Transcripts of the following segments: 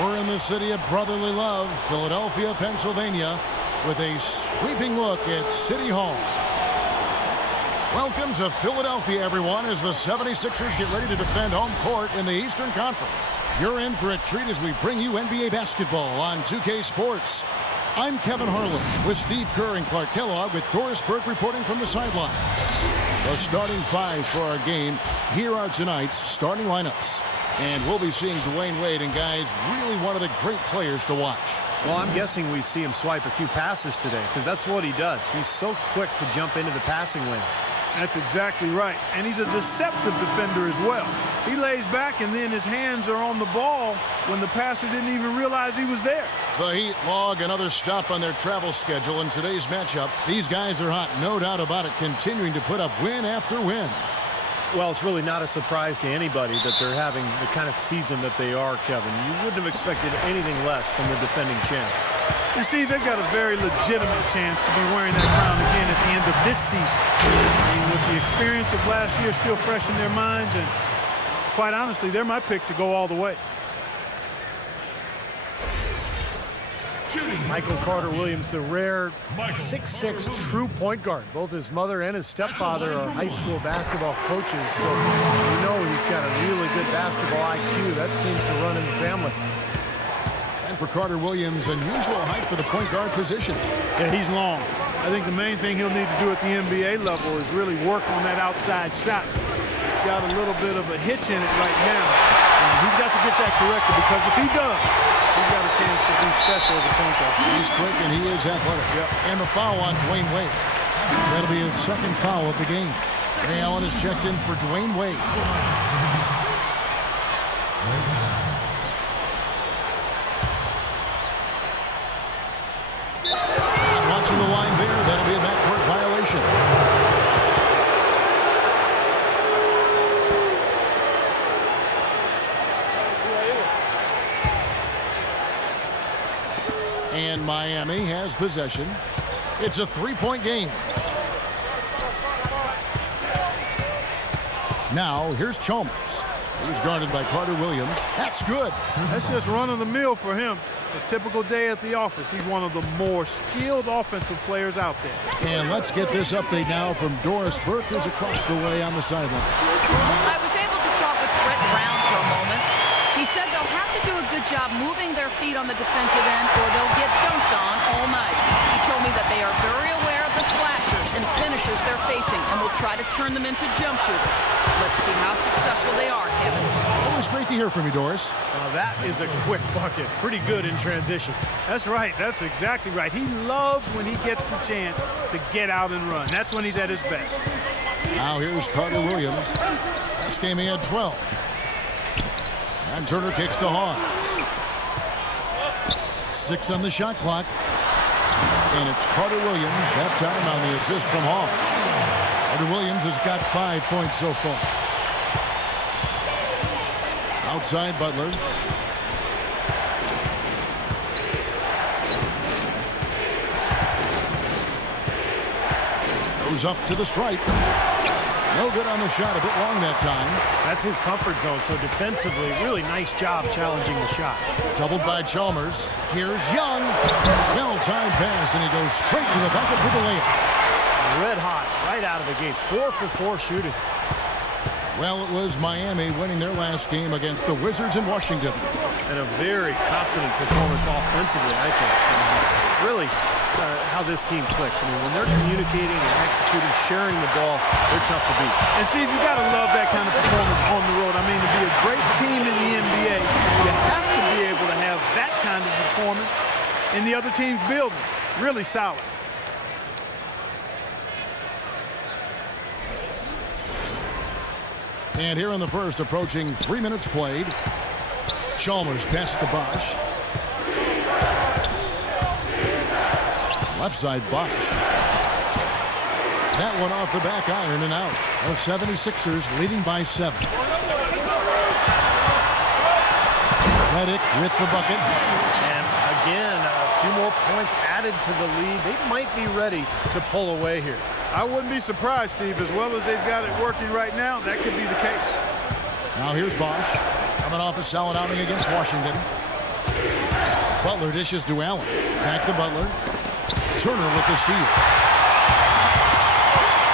We're in the city of brotherly love, Philadelphia, Pennsylvania, with a sweeping look at City Hall. Welcome to Philadelphia, everyone, as the 76ers get ready to defend home court in the Eastern Conference. You're in for a treat as we bring you NBA basketball on 2K Sports. I'm Kevin Harlan with Steve Kerr and Clark Kellogg with Doris Burke reporting from the sidelines. The starting five for our game. Here are tonight's starting lineups. And we'll be seeing Dwayne Wade and guys really one of the great players to watch. Well, I'm guessing we see him swipe a few passes today because that's what he does. He's so quick to jump into the passing lanes. That's exactly right. And he's a deceptive defender as well. He lays back and then his hands are on the ball when the passer didn't even realize he was there. The Heat log another stop on their travel schedule in today's matchup. These guys are hot, no doubt about it, continuing to put up win after win. Well, it's really not a surprise to anybody that they're having the kind of season that they are, Kevin. You wouldn't have expected anything less from the defending champs. And Steve, they've got a very legitimate chance to be wearing that crown again at the end of this season. I mean, with the experience of last year still fresh in their minds, and quite honestly, they're my pick to go all the way. Michael Carter-Williams, the rare 6'6" true point guard. Both his mother and his stepfather are high school basketball coaches, so you know he's got a really good basketball IQ. That seems to run in the family. And for Carter-Williams, unusual height for the point guard position. Yeah, he's long. I think the main thing he'll need to do at the NBA level is really work on that outside shot. He's got a little bit of a hitch in it right now. And he's got to get that corrected because if he does, he's got a chance to be special as a point guard. He's quick and he is athletic. Yep. And the foul on Dwayne Wade. That'll be his second foul of the game. Ray Allen is checked in for Dwayne Wade. Not watching the line there. That'll be a backcourt violation. And Miami has possession. It's a three-point game. Now, here's Chalmers. He's guarded by Carter-Williams. That's good. That's just run-of-the-mill for him. A typical day at the office. He's one of the more skilled offensive players out there. And let's get this update now from Doris Burke, who's across the way on the sideline. I was able to talk with Brett Brown for a moment. He said they'll have to do a good job moving their feet on the defensive end or they'll get dunked on all night. He told me that they are very aware of the slashers and finishers they're facing and will try to turn them into jump shooters. Let's see how successful they are, Kevin. Always great to hear from you, Doris. That is a quick bucket. Pretty good in transition. That's right. That's exactly right. He loves when he gets the chance to get out and run. That's when he's at his best. Now here's Carter-Williams. Last game he had 12. And Turner kicks to Hawes. 6 on the shot clock. And it's Carter-Williams, that time on the assist from Hawes. Carter-Williams has got 5 points so far. Outside Butler. Goes up to the stripe. No good on the shot, a bit long that time. That's his comfort zone, so defensively, really nice job challenging the shot. Doubled by Chalmers. Here's Young. Well-timed pass, and he goes straight to the bucket for the layup. Red hot, right out of the gates. 4 for 4 shooting. Well, it was Miami winning their last game against the Wizards in Washington. And a very confident performance offensively, I think. Really, how this team clicks. I mean, when they're communicating and executing, sharing the ball, they're tough to beat. And, Steve, you got to love that kind of performance on the road. I mean, to be a great team in the NBA, you have to be able to have that kind of performance in the other team's building. Really solid. And here in the first, approaching 3 minutes played. Chalmers pass to Bosch. Left side Bosch. That one off the back iron and out. The 76ers leading by 7. Redick with the bucket. And again, a few more points added to the lead. They might be ready to pull away here. I wouldn't be surprised, Steve. As well as they've got it working right now, that could be the case. Now here's Bosch. Coming off a solid outing against Washington. Butler dishes to Allen. Back to Butler. Turner with the steal.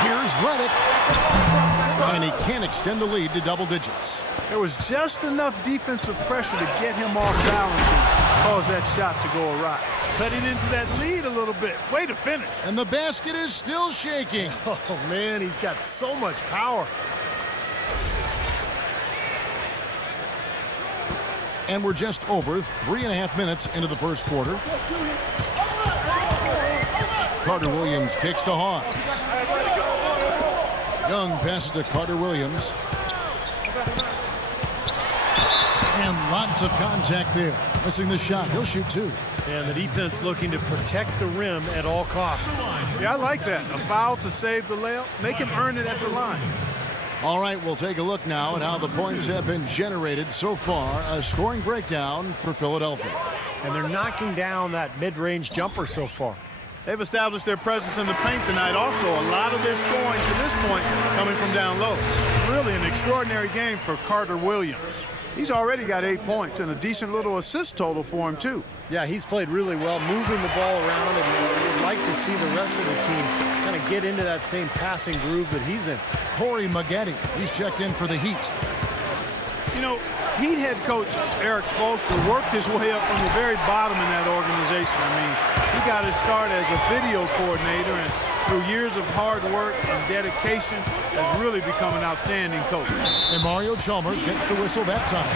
Here's Redick. And he can't extend the lead to double digits. There was just enough defensive pressure to get him off balance and cause that shot to go awry. Cutting into that lead a little bit. Way to finish. And the basket is still shaking. Oh, man, he's got so much power. And we're just over 3.5 minutes into the first quarter. Carter Williams kicks to Hawes. Young passes to Carter Williams. And lots of contact there. Missing the shot. He'll shoot 2. And the defense looking to protect the rim at all costs. Yeah, I like that. A foul to save the layup. They can earn it at the line. All right, we'll take a look now at how the points have been generated so far. A scoring breakdown for Philadelphia. And they're knocking down that mid-range jumper so far. They've established their presence in the paint tonight. Also, a lot of their scoring to this point coming from down low. Really an extraordinary game for Carter Williams. He's already got 8 points and a decent little assist total for him, too. Yeah, he's played really well, moving the ball around, and we'd like to see the rest of the team kind of get into that same passing groove that he's in. Corey Maggette, he's checked in for the Heat. You know, Heat head coach Eric Spoelstra worked his way up from the very bottom in that organization. I mean, he got his start as a video coordinator, and through years of hard work and dedication has really become an outstanding coach. And Mario Chalmers gets the whistle that time.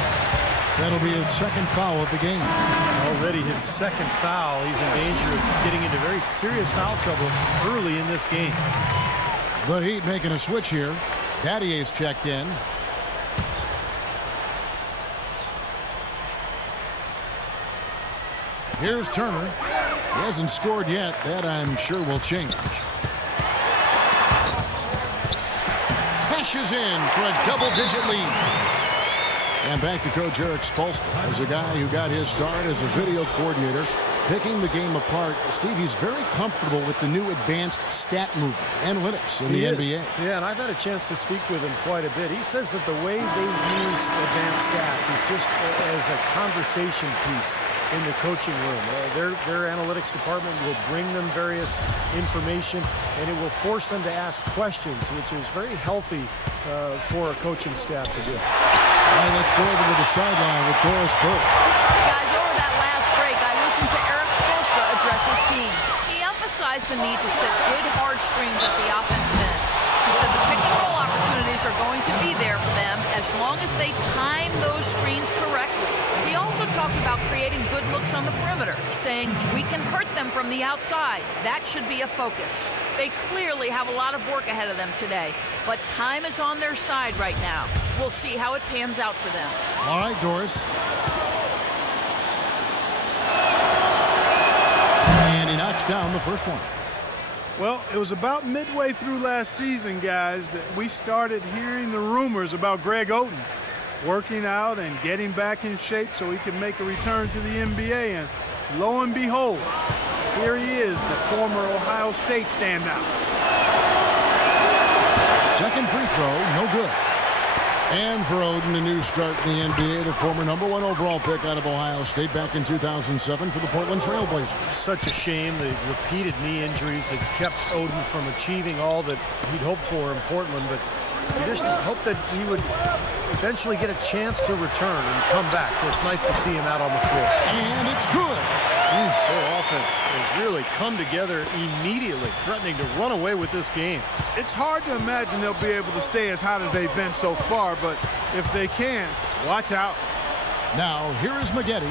That'll be his second foul of the game. Already his second foul. He's in danger of getting into very serious foul trouble early in this game. The Heat making a switch here. Battier's checked in. Here's Turner. He hasn't scored yet. That, I'm sure, will change. Cashes in for a double-digit lead. And back to Coach Eric Spoelstra. As a guy who got his start as a video coordinator, picking the game apart, Steve, he's very comfortable with the new advanced stat movement, analytics in the NBA. Yeah, and I've had a chance to speak with him quite a bit. He says that the way they use advanced stats is just as a conversation piece in the coaching room. Their analytics department will bring them various information, and it will force them to ask questions, which is very healthy for a coaching staff to do. All right, let's go over to the sideline with Doris Burke. Guys, over that last break, I listened to Eric Spoelstra address his team. He emphasized the need to set good, hard screens at the offensive end. He said the pick-and-roll opportunities are going to be there for them as long as they time those screens correctly. He also talked about creating good looks on the perimeter, saying we can hurt them from the outside. That should be a focus. They clearly have a lot of work ahead of them today, but time is on their side right now. We'll see how it pans out for them. All right, Doris. And he knocks down the first one. Well, it was about midway through last season, guys, that we started hearing the rumors about Greg Oden working out and getting back in shape so he could make a return to the NBA. And lo and behold, here he is, the former Ohio State standout. Second free throw, no good. And for Oden, a new start in the NBA, the former #1 overall pick out of Ohio State back in 2007 for the Portland Trail Blazers. Such a shame, the repeated knee injuries that kept Oden from achieving all that he'd hoped for in Portland, but you just hope that he would eventually get a chance to return and come back, so it's nice to see him out on the floor. And it's good. Their offense has really come together immediately, threatening to run away with this game. It's hard to imagine they'll be able to stay as hot as they've been so far, but if they can, watch out. Now, here is Maggette,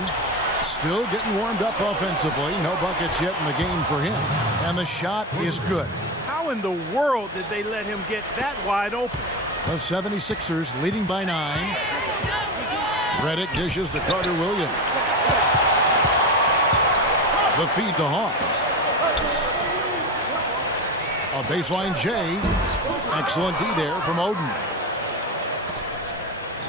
still getting warmed up offensively. No buckets yet in the game for him. And the shot is good. How in the world did they let him get that wide open? The 76ers leading by 9. Redick dishes to Carter Williams. The feed to Hawes. A baseline J. Excellent D there from Oden.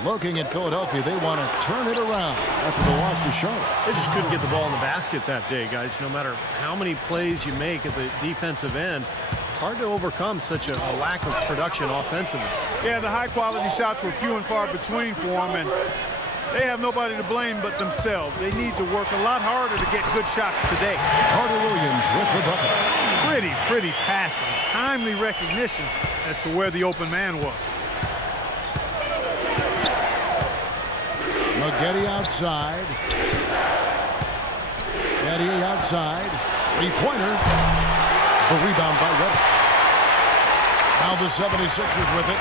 Looking at Philadelphia, they want to turn it around after the loss to Charlotte. They just couldn't get the ball in the basket that day, guys. No matter how many plays you make at the defensive end, it's hard to overcome such a lack of production offensively. Yeah, the high-quality shots were few and far between for him, and They have nobody to blame but themselves. They need to work a lot harder to get good shots today. Carter Williams with the bucket. Pretty passing. Timely recognition as to where the open man was. Maggette outside. Maggette outside. Three-pointer. The rebound by Redick. Now the 76ers with it.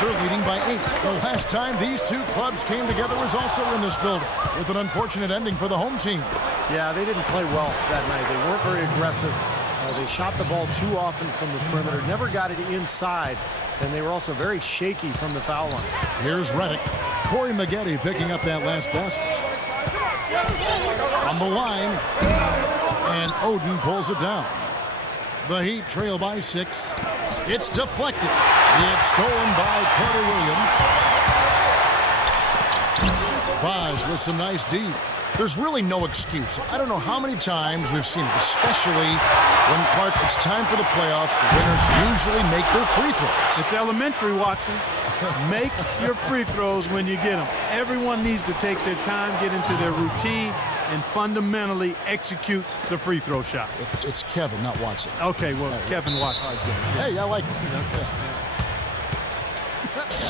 They're leading by 8. The last time these two clubs came together was also in this building, with an unfortunate ending for the home team. Yeah, they didn't play well that night. They weren't very aggressive. They shot the ball too often from the perimeter, never got it inside, and they were also very shaky from the foul line. Here's Redick. Corey Maggette picking up that last basket. From the line, and Oden pulls it down. The Heat trail by 6. It's deflected. It's stolen by Carter Williams. Boz with some nice D. There's really no excuse. I don't know how many times we've seen it, especially when, Clark, it's time for the playoffs. The winners usually make their free throws. It's elementary, Watson. Make your free throws when you get them. Everyone needs to take their time, get into their routine, and fundamentally execute the free throw shot. It's Kevin, not Watson. Okay, well, Kevin Watson. Hey, I like this. Okay.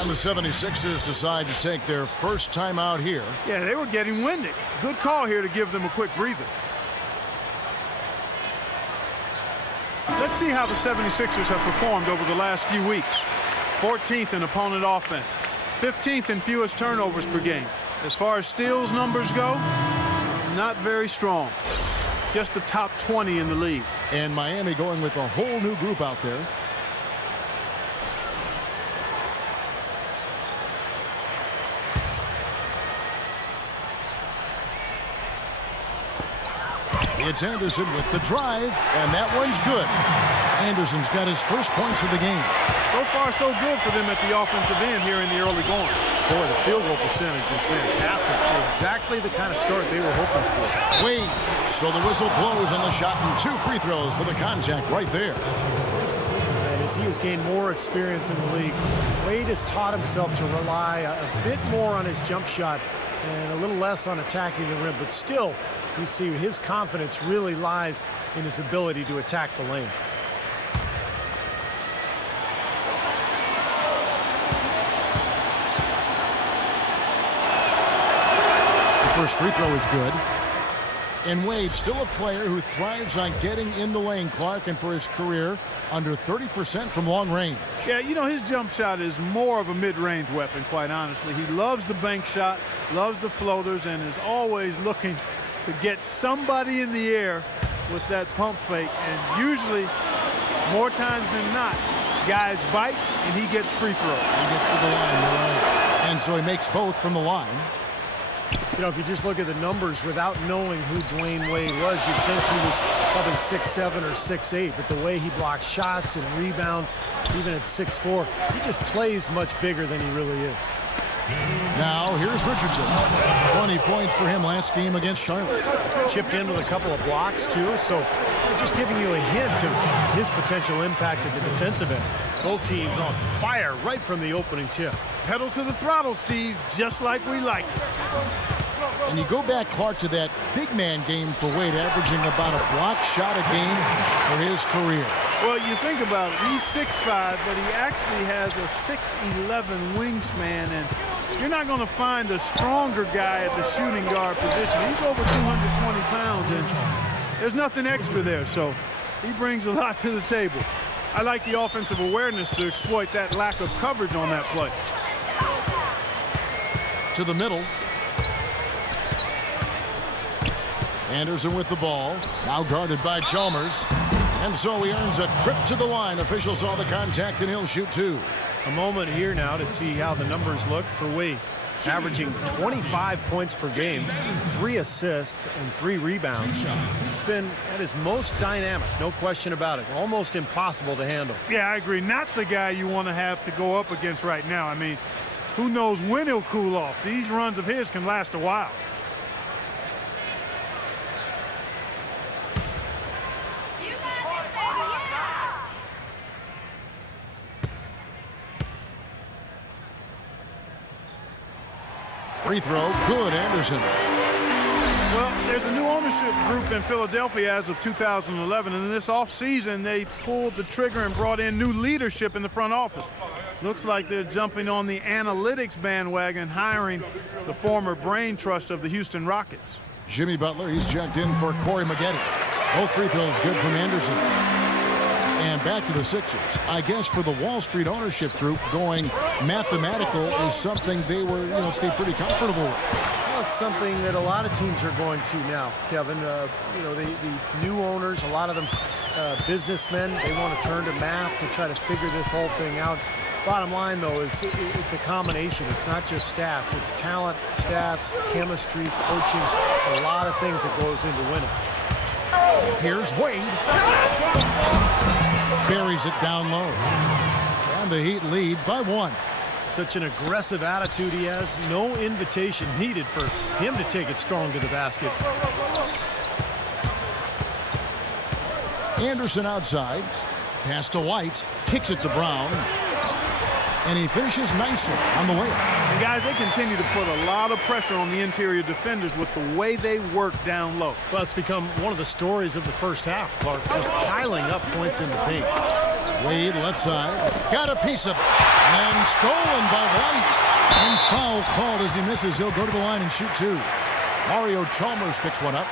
And the 76ers decide to take their first time out here. Yeah, they were getting winded. Good call here to give them a quick breather. Let's see how the 76ers have performed over the last few weeks. 14th in opponent offense. 15th in fewest turnovers per game. As far as steals numbers go, not very strong. Just the top 20 in the league. And Miami going with a whole new group out there. It's Anderson with the drive, and that one's good. Anderson's got his first points of the game. So far, so good for them at the offensive end here in the early going. Boy, the field goal percentage is fantastic. Exactly the kind of start they were hoping for. Wade, so the whistle blows on the shot, and 2 free throws for the contact right there. And as he has gained more experience in the league, Wade has taught himself to rely a bit more on his jump shot and a little less on attacking the rim, but still, you see his confidence really lies in his ability to attack the lane. The first free throw is good. And Wade, still a player who thrives on getting in the lane, Clark, and for his career, under 30% from long range. Yeah, you know, his jump shot is more of a mid-range weapon, quite honestly. He loves the bank shot, loves the floaters, and is always looking to get somebody in the air with that pump fake. And usually, more times than not, guys bite and he gets free throws. He gets to the line, you're right. And so he makes both from the line. You know, if you just look at the numbers without knowing who Dwayne Wade was, you'd think he was probably 6'7" or 6'8", but the way he blocks shots and rebounds, even at 6'4", he just plays much bigger than he really is. Now, here's Richardson. 20 points for him last game against Charlotte. Chipped in with a couple of blocks, too, so just giving you a hint of his potential impact at the defensive end. Both teams on fire right from the opening tip. Pedal to the throttle, Steve, just like we like it. And you go back, Clark, to that big man game for Wade, averaging about a block shot a game for his career. Well, you think about it, he's 6'5", but he actually has a 6'11" wingspan, and you're not going to find a stronger guy at the shooting guard position. He's over 220 pounds, and there's nothing extra there, so he brings a lot to the table. I like the offensive awareness to exploit that lack of coverage on that play. To the middle. Anderson with the ball, now guarded by Chalmers. And so he earns a trip to the line. Official saw the contact, and he'll shoot 2. A moment here now to see how the numbers look for Wade. Averaging 25 points per game, 3 assists, and 3 rebounds. He's been at his most dynamic, no question about it. Almost impossible to handle. Yeah, I agree. Not the guy you want to have to go up against right now. I mean, who knows when he'll cool off. These runs of his can last a while. Free throw, good, Anderson. Well, there's a new ownership group in Philadelphia as of 2011, and in this offseason, they pulled the trigger and brought in new leadership in the front office. Looks like they're jumping on the analytics bandwagon, hiring the former brain trust of the Houston Rockets. Jimmy Butler, he's checked in for Corey Maggette. Both free throws good from Anderson. And back to the Sixers. I guess for the Wall Street ownership group, going mathematical is something they were, stay pretty comfortable with. Well, it's something that a lot of teams are going to now, Kevin. The new owners, a lot of them businessmen, they want to turn to math to try to figure this whole thing out. Bottom line, though, is it's a combination. It's not just stats. It's talent, stats, chemistry, coaching, a lot of things that goes into winning. Here's Wade. Buries it down low. And the Heat lead by 1. Such an aggressive attitude he has. No invitation needed for him to take it strong to the basket. Anderson outside. Pass to White. Kicks it to Brown. And he finishes nicely on the way. And guys, they continue to put a lot of pressure on the interior defenders with the way they work down low. Well, it's become one of the stories of the first half, Clark, just piling up points in the paint. Wade left side. Got a piece of it. And stolen by White. And foul called as he misses. He'll go to the line and shoot 2. Mario Chalmers picks one up.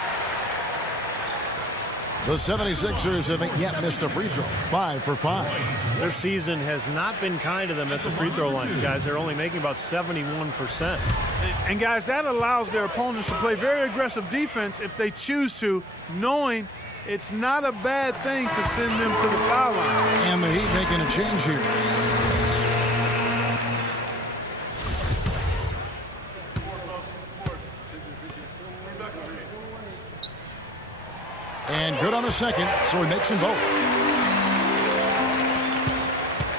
The 76ers haven't yet missed a free throw. 5 for 5. This season has not been kind to them at the free throw line, guys. They're only making about 71%. And guys, that allows their opponents to play very aggressive defense if they choose to, knowing it's not a bad thing to send them to the foul line. And the Heat making a change here. And good on the second, so he makes them both.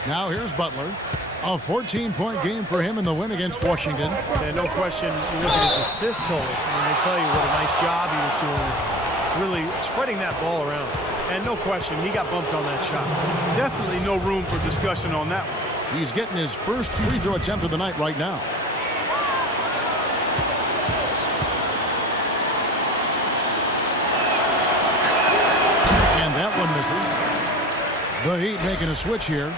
Now here's Butler. A 14-point game for him in the win against Washington. And no question, you look at his assist totals. I mean, they tell you what a nice job he was doing, really spreading that ball around. And no question, he got bumped on that shot. Definitely no room for discussion on that one. He's getting his first free throw attempt of the night right now. And that one misses. The Heat making a switch here.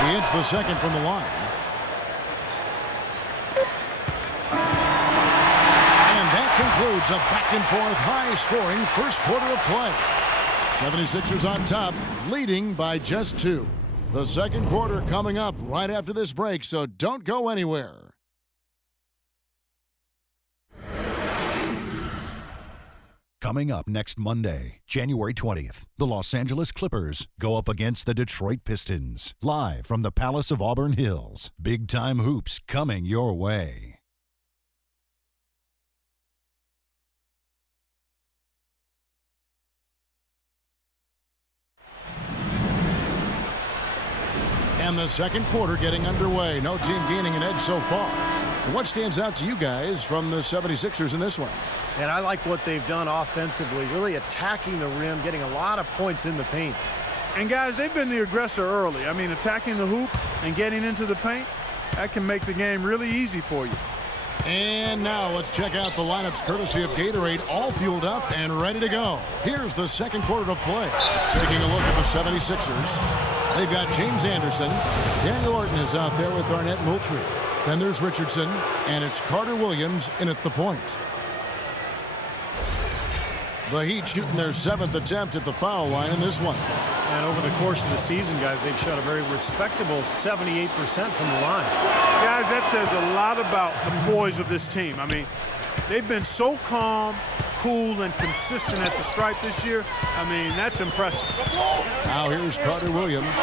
He hits the second from the line. And that concludes a back-and-forth, high-scoring first quarter of play. 76ers on top, leading by just 2. The second quarter coming up right after this break, so don't go anywhere. Coming up next Monday, January 20th, the Los Angeles Clippers go up against the Detroit Pistons. Live from the Palace of Auburn Hills. Big-time hoops coming your way. And the second quarter getting underway. No team gaining an edge so far. What stands out to you guys from the 76ers in this one? And I like what they've done offensively, really attacking the rim, getting a lot of points in the paint. And guys, they've been the aggressor early. I mean, attacking the hoop and getting into the paint, that can make the game really easy for you. And now let's check out the lineups courtesy of Gatorade, all fueled up and ready to go. Here's the second quarter of play. Taking a look at the 76ers. They've got James Anderson. Daniel Orton is out there with Arnett Moultrie. Then there's Richardson, and it's Carter Williams in at the point. The Heat shooting their 7th attempt at the foul line in this one. And over the course of the season, guys, they've shot a very respectable 78% from the line. Guys, that says a lot about the poise of this team. I mean, they've been so calm, cool, and consistent at the stripe this year. I mean, that's impressive. Now here's Carter Williams.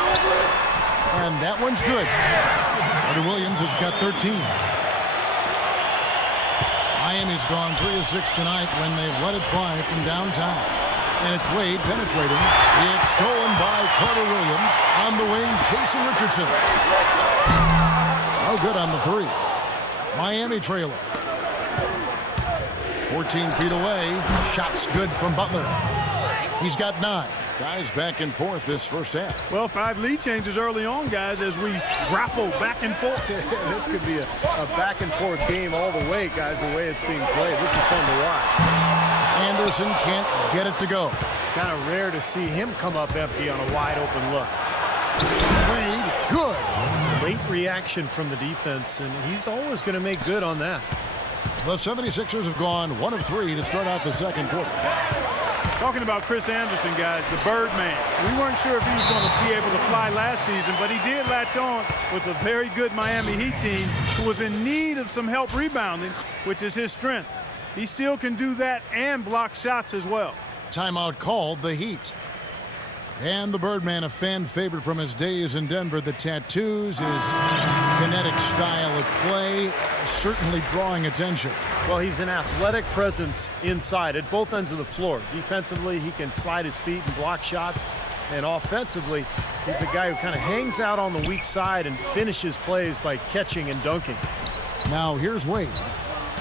And that one's good. Carter Williams has got 13. Miami's gone 3 of 6 tonight when they've let it fly from downtown. And it's Wade penetrating. It's stolen by Carter Williams. On the wing, Jason Richardson. No good on the 3. Miami trailing. 14 feet away. Shot's good from Butler. He's got 9. Guys back and forth this first half. Well, 5 lead changes early on, guys, as we grapple back and forth. This could be a back and forth game all the way, guys, the way it's being played. This is fun to watch. Anderson can't get it to go. Kind of rare to see him come up empty on a wide open look. Wade, good. Late reaction from the defense, and he's always going to make good on that. The 76ers have gone 1 of 3 to start out the second quarter. Talking about Chris Anderson, guys, the Birdman. We weren't sure if he was going to be able to fly last season, but he did latch on with a very good Miami Heat team who was in need of some help rebounding, which is his strength. He still can do that and block shots as well. Timeout called, the Heat. And the Birdman, a fan favorite from his days in Denver. The tattoos, his kinetic style of play, certainly drawing attention. Well, he's an athletic presence inside at both ends of the floor. Defensively, he can slide his feet and block shots. And offensively, he's a guy who kind of hangs out on the weak side and finishes plays by catching and dunking. Now here's Wade.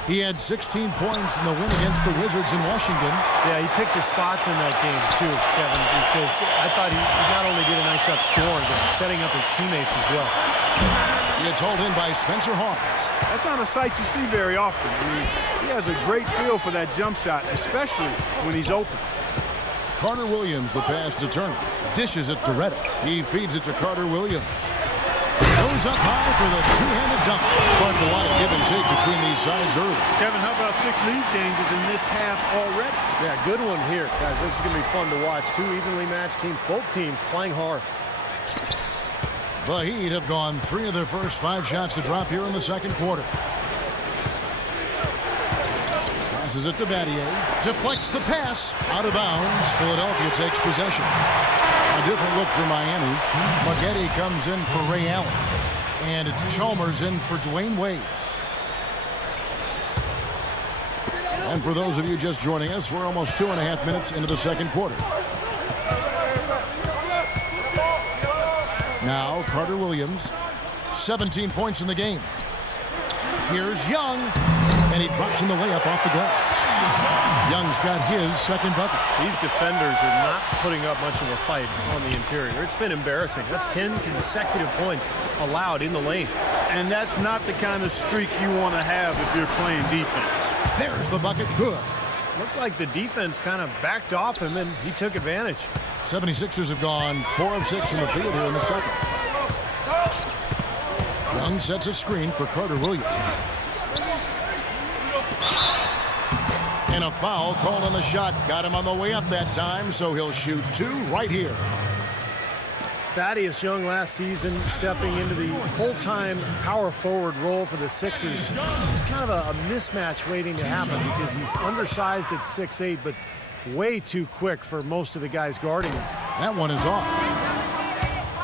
He had 16 points in the win against the Wizards in Washington. Yeah, he picked his spots in that game too, Kevin, because I thought he not only did a nice job scoring, but setting up his teammates as well. He gets hauled in by Spencer Hawes. That's not a sight you see very often. I mean, he has a great feel for that jump shot, especially when he's open. Carter Williams, the pass to Turner. Dishes it to Redick. He feeds it to Carter Williams. Goes up high for the two-handed dunk. But a lot of give and take between these sides early. Kevin, how about 6 lead changes in this half already? Yeah, good one here, guys. This is going to be fun to watch. 2 evenly matched teams, both teams playing hard. The Heat have gone 3 of their first 5 shots to drop here in the second quarter. Passes it to Battier. Deflects the pass. Out of bounds. Philadelphia takes possession. A different look for Miami. Maggette comes in for Ray Allen. And it's Chalmers in for Dwayne Wade. And for those of you just joining us, we're almost 2.5 minutes into the second quarter. Now Carter Williams, 17 points in the game. Here's Young, and he drops in the layup off the glass. Young's got his second bucket. These defenders are not putting up much of a fight on the interior. It's been embarrassing. That's 10 consecutive points allowed in the lane. And that's not the kind of streak you want to have if you're playing defense. There's the bucket, good. Looked like the defense kind of backed off him, and he took advantage. 76ers have gone 4 of 6 in the field here in the second. Young sets a screen for Carter Williams. And a foul called on the shot. Got him on the way up that time, so he'll shoot 2 right here. Thaddeus Young last season stepping into the full-time power forward role for the Sixers. It's kind of a mismatch waiting to happen because he's undersized at 6'8", but way too quick for most of the guys guarding him. That one is off.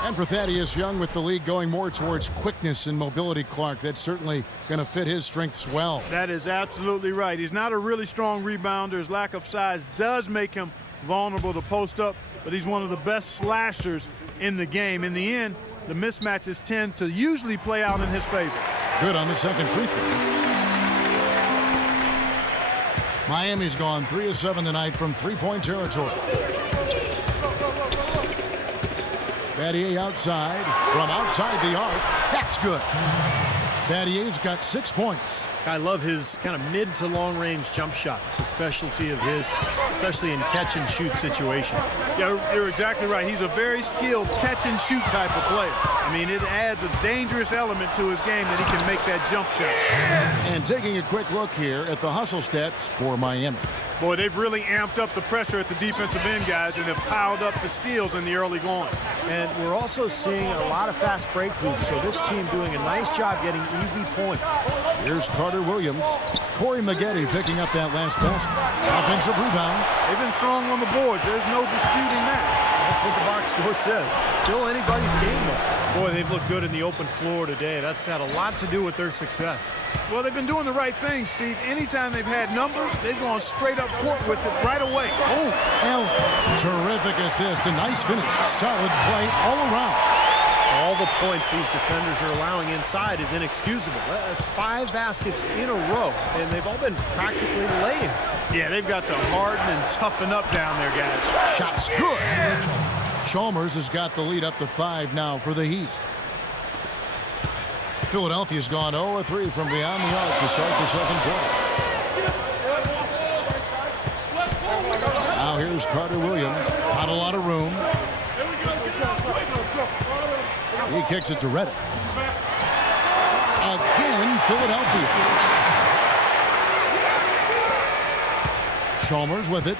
And for Thaddeus Young, with the league going more towards quickness and mobility, Clark, that's certainly going to fit his strengths well. That is absolutely right. He's not a really strong rebounder. His lack of size does make him vulnerable to post up, but he's one of the best slashers in the game. In the end, the mismatches tend to usually play out in his favor. Good on the second free throw. Miami's gone 3 of 7 tonight from three-point territory. Battier outside, from outside the arc. That's good. Battier's got 6 points. I love his kind of mid to long range jump shot. It's a specialty of his, especially in catch and shoot situations. Yeah, you're exactly right. He's a very skilled catch and shoot type of player. I mean, it adds a dangerous element to his game that he can make that jump shot. And taking a quick look here at the hustle stats for Miami. Boy, they've really amped up the pressure at the defensive end, guys, and have piled up the steals in the early going. And we're also seeing a lot of fast break hoops, so this team doing a nice job getting easy points. Here's Carter Williams. Corey Maggette picking up that last basket. Offensive rebound. They've been strong on the boards. There's no disputing that. That's what the box score says. Still anybody's game, though. Boy, they've looked good in the open floor today. That's had a lot to do with their success. Well, they've been doing the right thing, Steve. Anytime they've had numbers, they've gone straight up court with it right away. Oh, terrific assist. A nice finish. Solid play all around. All the points these defenders are allowing inside is inexcusable. That's 5 baskets in a row, and they've all been practically lay-ins. Yeah, they've got to harden and toughen up down there, guys. Shot's good. Chalmers has got the lead up to 5 now for the Heat. Philadelphia's gone 0-3 from beyond the arc to start the second quarter. Now here's Carter Williams. Not a lot of room. He kicks it to Redick. Again, Philadelphia. Chalmers with it.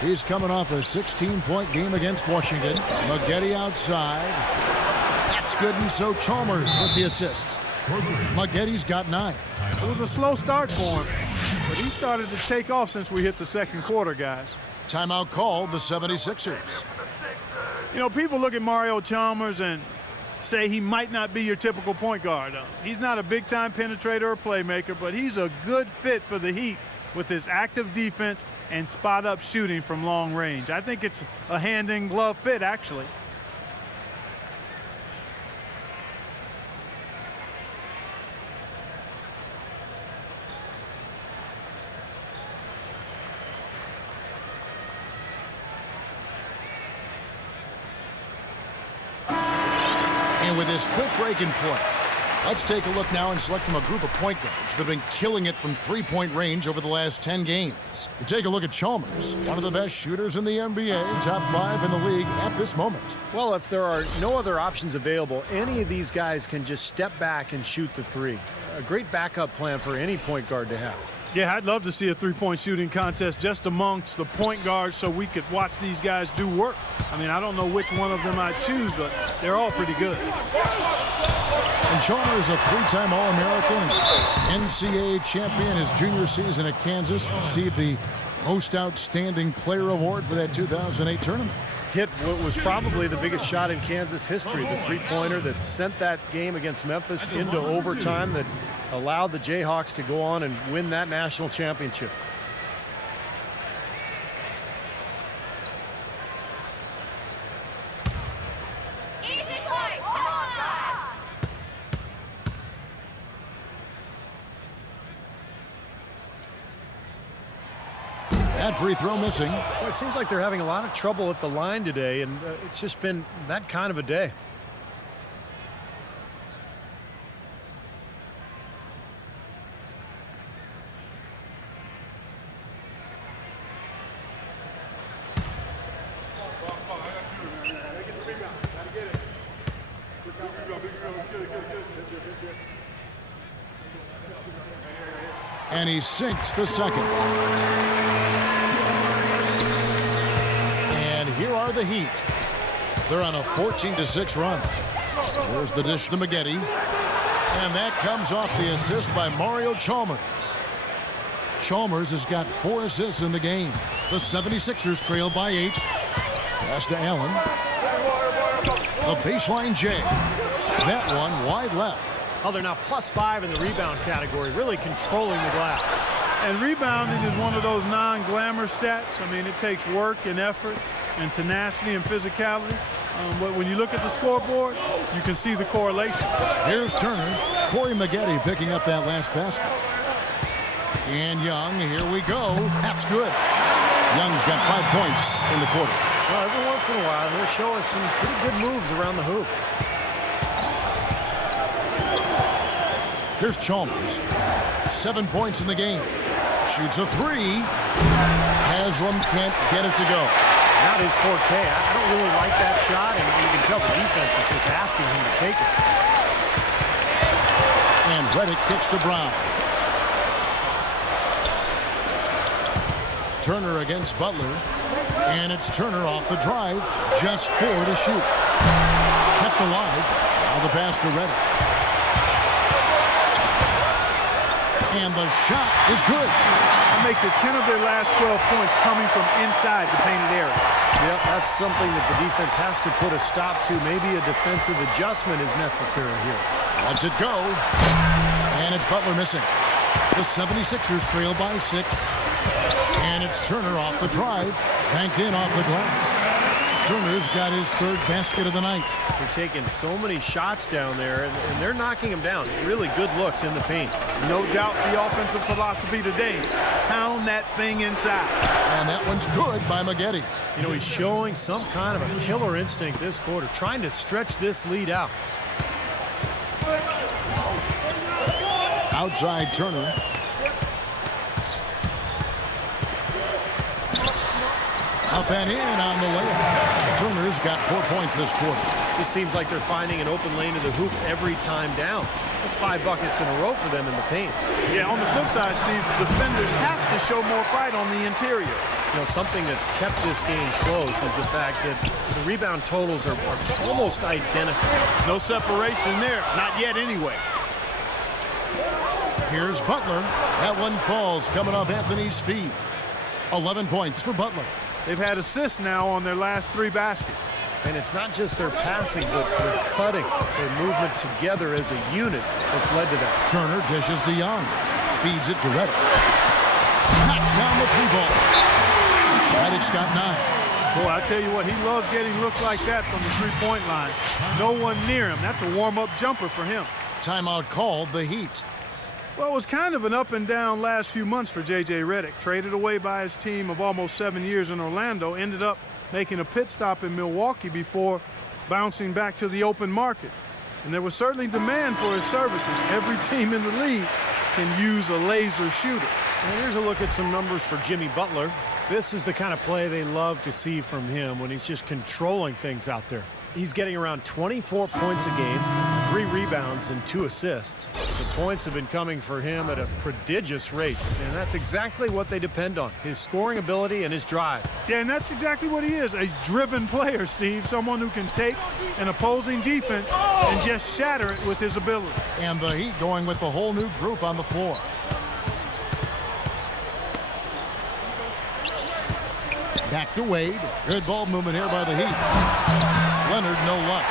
He's coming off a 16-point game against Washington. Maggette outside. That's good, and so Chalmers with the assist. Maggette's got 9. It was a slow start for him, but he started to take off since we hit the second quarter, guys. Timeout called the 76ers. You know, people look at Mario Chalmers and say he might not be your typical point guard. He's not a big-time penetrator or playmaker, but he's a good fit for the Heat with his active defense and spot-up shooting from long range. I think it's a hand-in-glove fit, actually. And with this quick break in play, let's take a look now and select from a group of point guards that have been killing it from three-point range over the last 10 games. You take a look at Chalmers, one of the best shooters in the NBA, top 5 in the league at this moment. Well, if there are no other options available, any of these guys can just step back and shoot the 3. A great backup plan for any point guard to have. Yeah, I'd love to see a three-point shooting contest just amongst the point guards so we could watch these guys do work. I mean, I don't know which one of them I'd choose, but they're all pretty good. And Chalmers, a 3-time All-American, NCAA champion, his junior season at Kansas, received the Most Outstanding Player Award for that 2008 tournament. Hit what was probably the biggest shot in Kansas history, the three-pointer that sent that game against Memphis into overtime that allowed the Jayhawks to go on and win that national championship. That free throw missing. Well, it seems like they're having a lot of trouble at the line today, and it's just been that kind of a day. And he sinks the second. And here are the Heat. They're on a 14-6 run. There's the dish to Maggette. And that comes off the assist by Mario Chalmers. Chalmers has got 4 assists in the game. The 76ers trail by 8. Pass to Allen. The baseline J. That one wide left. Oh, they're now +5 in the rebound category, really controlling the glass. And rebounding is one of those non-glamour stats. I mean, it takes work and effort and tenacity and physicality. But when you look at the scoreboard, you can see the correlation. Here's Turner. Corey Maggette picking up that last basket. And Young, here we go. That's good. Young's got 5 points in the quarter. Well, every once in a while, he'll show us some pretty good moves around the hoop. Here's Chalmers. 7 points in the game. Shoots a 3. Haslam can't get it to go. Not his forte. I don't really like that shot, and you can tell the defense is just asking him to take it. And Redick kicks to Brown. Turner against Butler. And it's Turner off the drive. Just 4 to shoot. Kept alive. Now the pass to Redick. And the shot is good. That makes it 10 of their last 12 points coming from inside the painted area. Yep, that's something that the defense has to put a stop to. Maybe a defensive adjustment is necessary here. Lets it go. And it's Butler missing. The 76ers trail by 6. And it's Turner off the drive. Banked in off the glass. Turner's got his third basket of the night. They're taking so many shots down there, and they're knocking them down. Really good looks in the paint. No doubt the offensive philosophy today, pound that thing inside. And that one's good by Maggette. You know, he's showing some kind of a killer instinct this quarter, trying to stretch this lead out. Outside Turner. Up and in on the layup. Turner's got 4 points this quarter. This seems like they're finding an open lane to the hoop every time down. That's 5 buckets in a row for them in the paint. Yeah, on the flip side, Steve, the defenders have to show more fight on the interior. You know, something that's kept this game close is the fact that the rebound totals are almost identical. No separation there, not yet anyway. Here's Butler. That one falls coming off Anthony's feet. 11 points for Butler. They've had assists now on their last 3 baskets. And it's not just their passing, but their cutting, their movement together as a unit that's led to that. Turner dishes to Young. Feeds it to Redick. Knocks down the 3-ball. Redick's got 9. Boy, I tell you what, he loves getting looks like that from the 3-point line. No one near him. That's a warm-up jumper for him. Timeout called, the Heat. Well, it was kind of an up and down last few months for J.J. Redick. Traded away by his team of almost 7 years in Orlando, ended up making a pit stop in Milwaukee before bouncing back to the open market. And there was certainly demand for his services. Every team in the league can use a laser shooter. And here's a look at some numbers for Jimmy Butler. This is the kind of play they love to see from him when he's just controlling things out there. He's getting around 24 points a game, 3 rebounds, and 2 assists. The points have been coming for him at a prodigious rate, and that's exactly what they depend on, his scoring ability and his drive. Yeah, and that's exactly what he is, a driven player, Steve, someone who can take an opposing defense and just shatter it with his ability. And the Heat going with the whole new group on the floor. Back to Wade. Good ball movement here by the Heat. Leonard, no luck.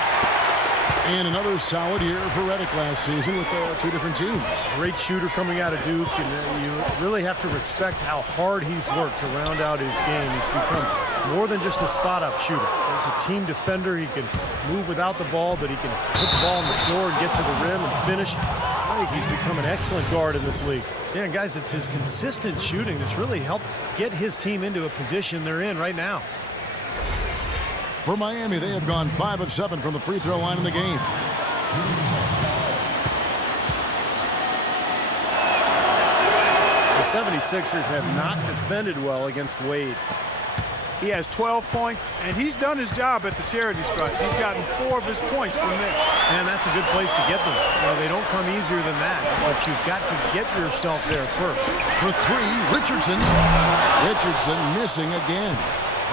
And another solid year for Redick last season with 2 different teams. Great shooter coming out of Duke, and you really have to respect how hard he's worked to round out his game. He's become more than just a spot-up shooter. As a team defender, he can move without the ball, but he can put the ball on the floor and get to the rim and finish. I think he's become an excellent guard in this league. Yeah, guys, it's his consistent shooting that's really helped get his team into a position they're in right now. For Miami, they have gone 5 of 7 from the free throw line in the game. The 76ers have not defended well against Wade. He has 12 points, and he's done his job at the charity stripe. He's gotten 4 of his points from there. And that's a good place to get them. Well, they don't come easier than that, but you've got to get yourself there first. For 3, Richardson. Richardson missing again.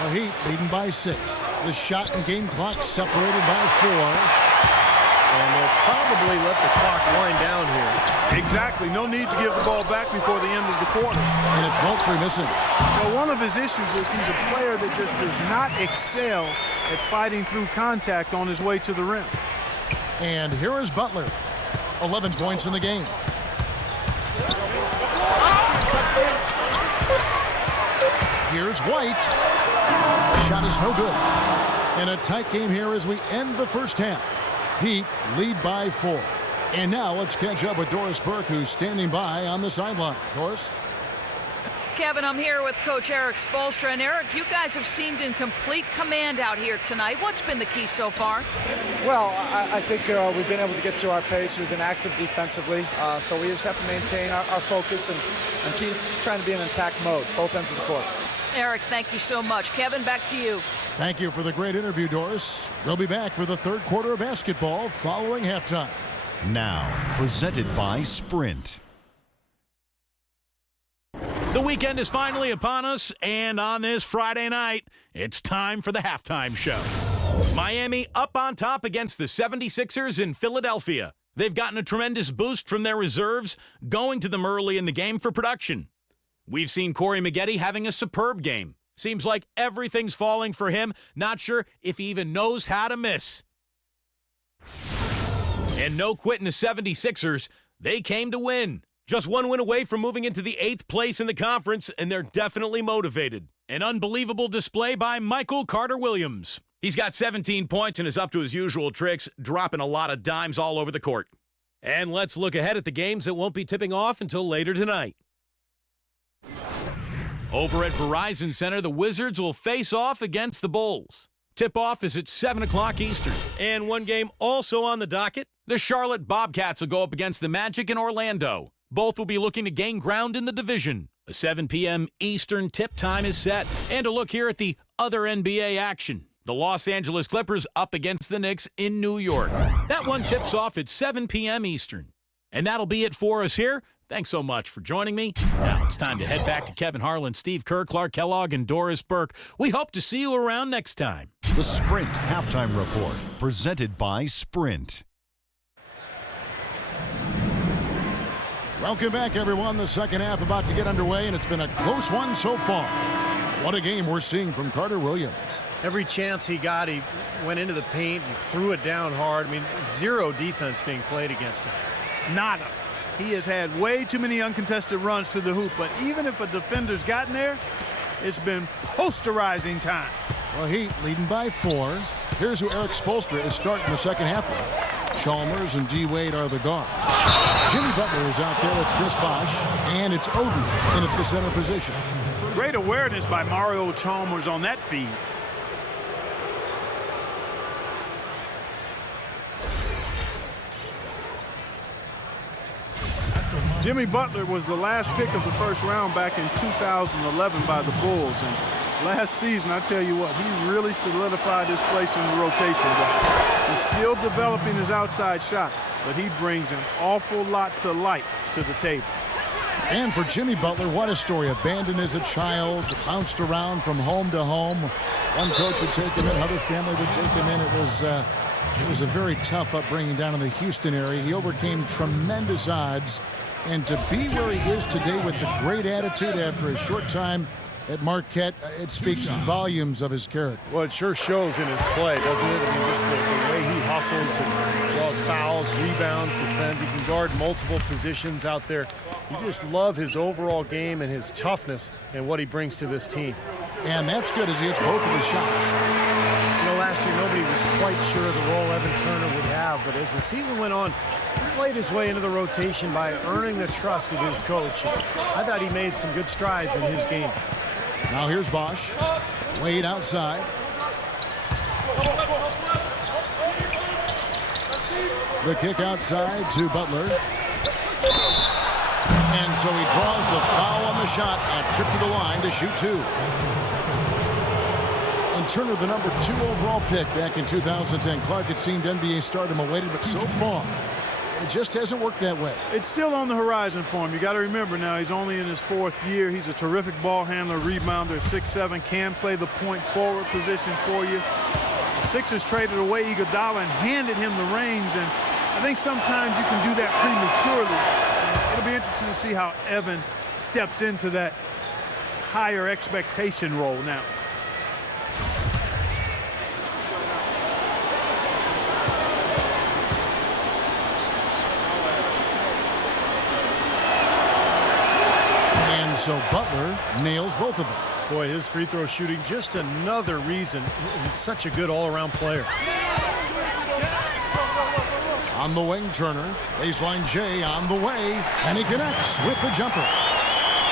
The Heat leading by 6. The shot and game clock separated by 4. And they'll probably let the clock wind down here. Exactly. No need to give the ball back before the end of the quarter. And it's Moultrie missing. Well, one of his issues is he's a player that just does not excel at fighting through contact on his way to the rim. And here is Butler. 11 points in the game. Here's White. Shot is no good. And a tight game here as we end the first half. Heat lead by 4. And now let's catch up with Doris Burke, who's standing by on the sideline. Doris? Kevin, I'm here with Coach Erik Spoelstra. And Erik, you guys have seemed in complete command out here tonight. What's been the key so far? Well, I think we've been able to get to our pace. We've been active defensively. So we just have to maintain our focus and keep trying to be in attack mode, both ends of the court. Erik, thank you so much. Kevin, back to you. Thank you for the great interview, Doris. We'll be back for the third quarter of basketball following halftime. Now, presented by Sprint. The weekend is finally upon us, and on this Friday night, it's time for the halftime show. Miami up on top against the 76ers in Philadelphia. They've gotten a tremendous boost from their reserves, going to them early in the game for production. We've seen Corey Maggette having a superb game. Seems like everything's falling for him. Not sure if he even knows how to miss. And no quitting the 76ers. They came to win. Just one win away from moving into the 8th place in the conference, and they're definitely motivated. An unbelievable display by Michael Carter-Williams. He's got 17 points and is up to his usual tricks, dropping a lot of dimes all over the court. And let's look ahead at the games that won't be tipping off until later tonight. Over at Verizon Center, the Wizards will face off against the Bulls. Tip-off is at 7 o'clock Eastern. And one game also on the docket. The Charlotte Bobcats will go up against the Magic in Orlando. Both will be looking to gain ground in the division. The 7 p.m. Eastern tip time is set. And a look here at the other NBA action. The Los Angeles Clippers up against the Knicks in New York. That one tips off at 7 p.m. Eastern. And that'll be it for us here. Thanks so much for joining me. Now it's time to head back to Kevin Harlan, Steve Kerr, Clark Kellogg, and Doris Burke. We hope to see you around next time. The Sprint Halftime Report, presented by Sprint. Welcome back, everyone. The second half about to get underway, and it's been a close one so far. What a game we're seeing from Carter Williams. Every chance he got, he went into the paint and threw it down hard. I mean, zero defense being played against him. Nada. He has had way too many uncontested runs to the hoop, but even if a defender's gotten there, it's been posterizing time. Well, Heat leading by 4. Here's who Eric Spoelstra is starting the second half with. Chalmers and D. Wade are the guards. Jimmy Butler is out there with Chris Bosh, and it's Oden in at the center position. Great awareness by Mario Chalmers on that feed. Jimmy Butler was the last pick of the first round back in 2011 by the Bulls. And last season, I tell you what, he really solidified his place in the rotation. He's still developing his outside shot, but he brings an awful lot to light to the table. And for Jimmy Butler, what a story. Abandoned as a child, bounced around from home to home. One coach would take him in, another family would take him in. It was a very tough upbringing down in the Houston area. He overcame tremendous odds. And to be where he is today with the great attitude after a short time at Marquette, it speaks volumes of his character. Well, it sure shows in his play, doesn't it? I mean, just the way he hustles and draws fouls, rebounds, defends. He can guard multiple positions out there. You just love his overall game and his toughness and what he brings to this team. And that's good as he hits both of his shots. You know, last year nobody was quite sure the role Evan Turner would have, but as the season went on, he played his way into the rotation by earning the trust of his coach. I thought he made some good strides in his game. Now here's Bosh. Wade outside. The kick outside to Butler. And so he draws the foul on the shot at trip to the line to shoot 2. And Turner, the number 2 overall pick back in 2010. Clark, it seemed NBA stardom awaited, but so far, it just hasn't worked that way. It's still on the horizon for him. You got to remember now, he's only in his 4th year. He's a terrific ball handler, rebounder, 6'7", can play the point forward position for you. The Sixers traded away Iguodala and handed him the reins, and I think sometimes you can do that prematurely. It'll be interesting to see how Evan steps into that higher expectation role now. So Butler nails both of them. Boy, his free throw shooting, just another reason he's such a good all-around player. On the wing, Turner. Baseline J on the way, and he connects with the jumper.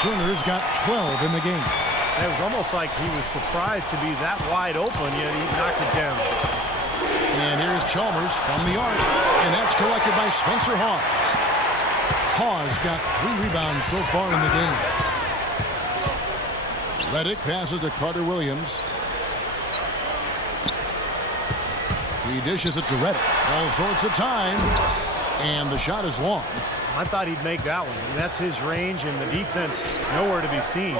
Turner's got 12 in the game. It was almost like he was surprised to be that wide open, yet he knocked it down. And here's Chalmers from the arc, and that's collected by Spencer Hawes. Hawes got 3 rebounds so far in the game. Redick passes to Carter Williams. He dishes it to Redick. All sorts of time. And the shot is long. I thought he'd make that one. And that's his range, and the defense nowhere to be seen.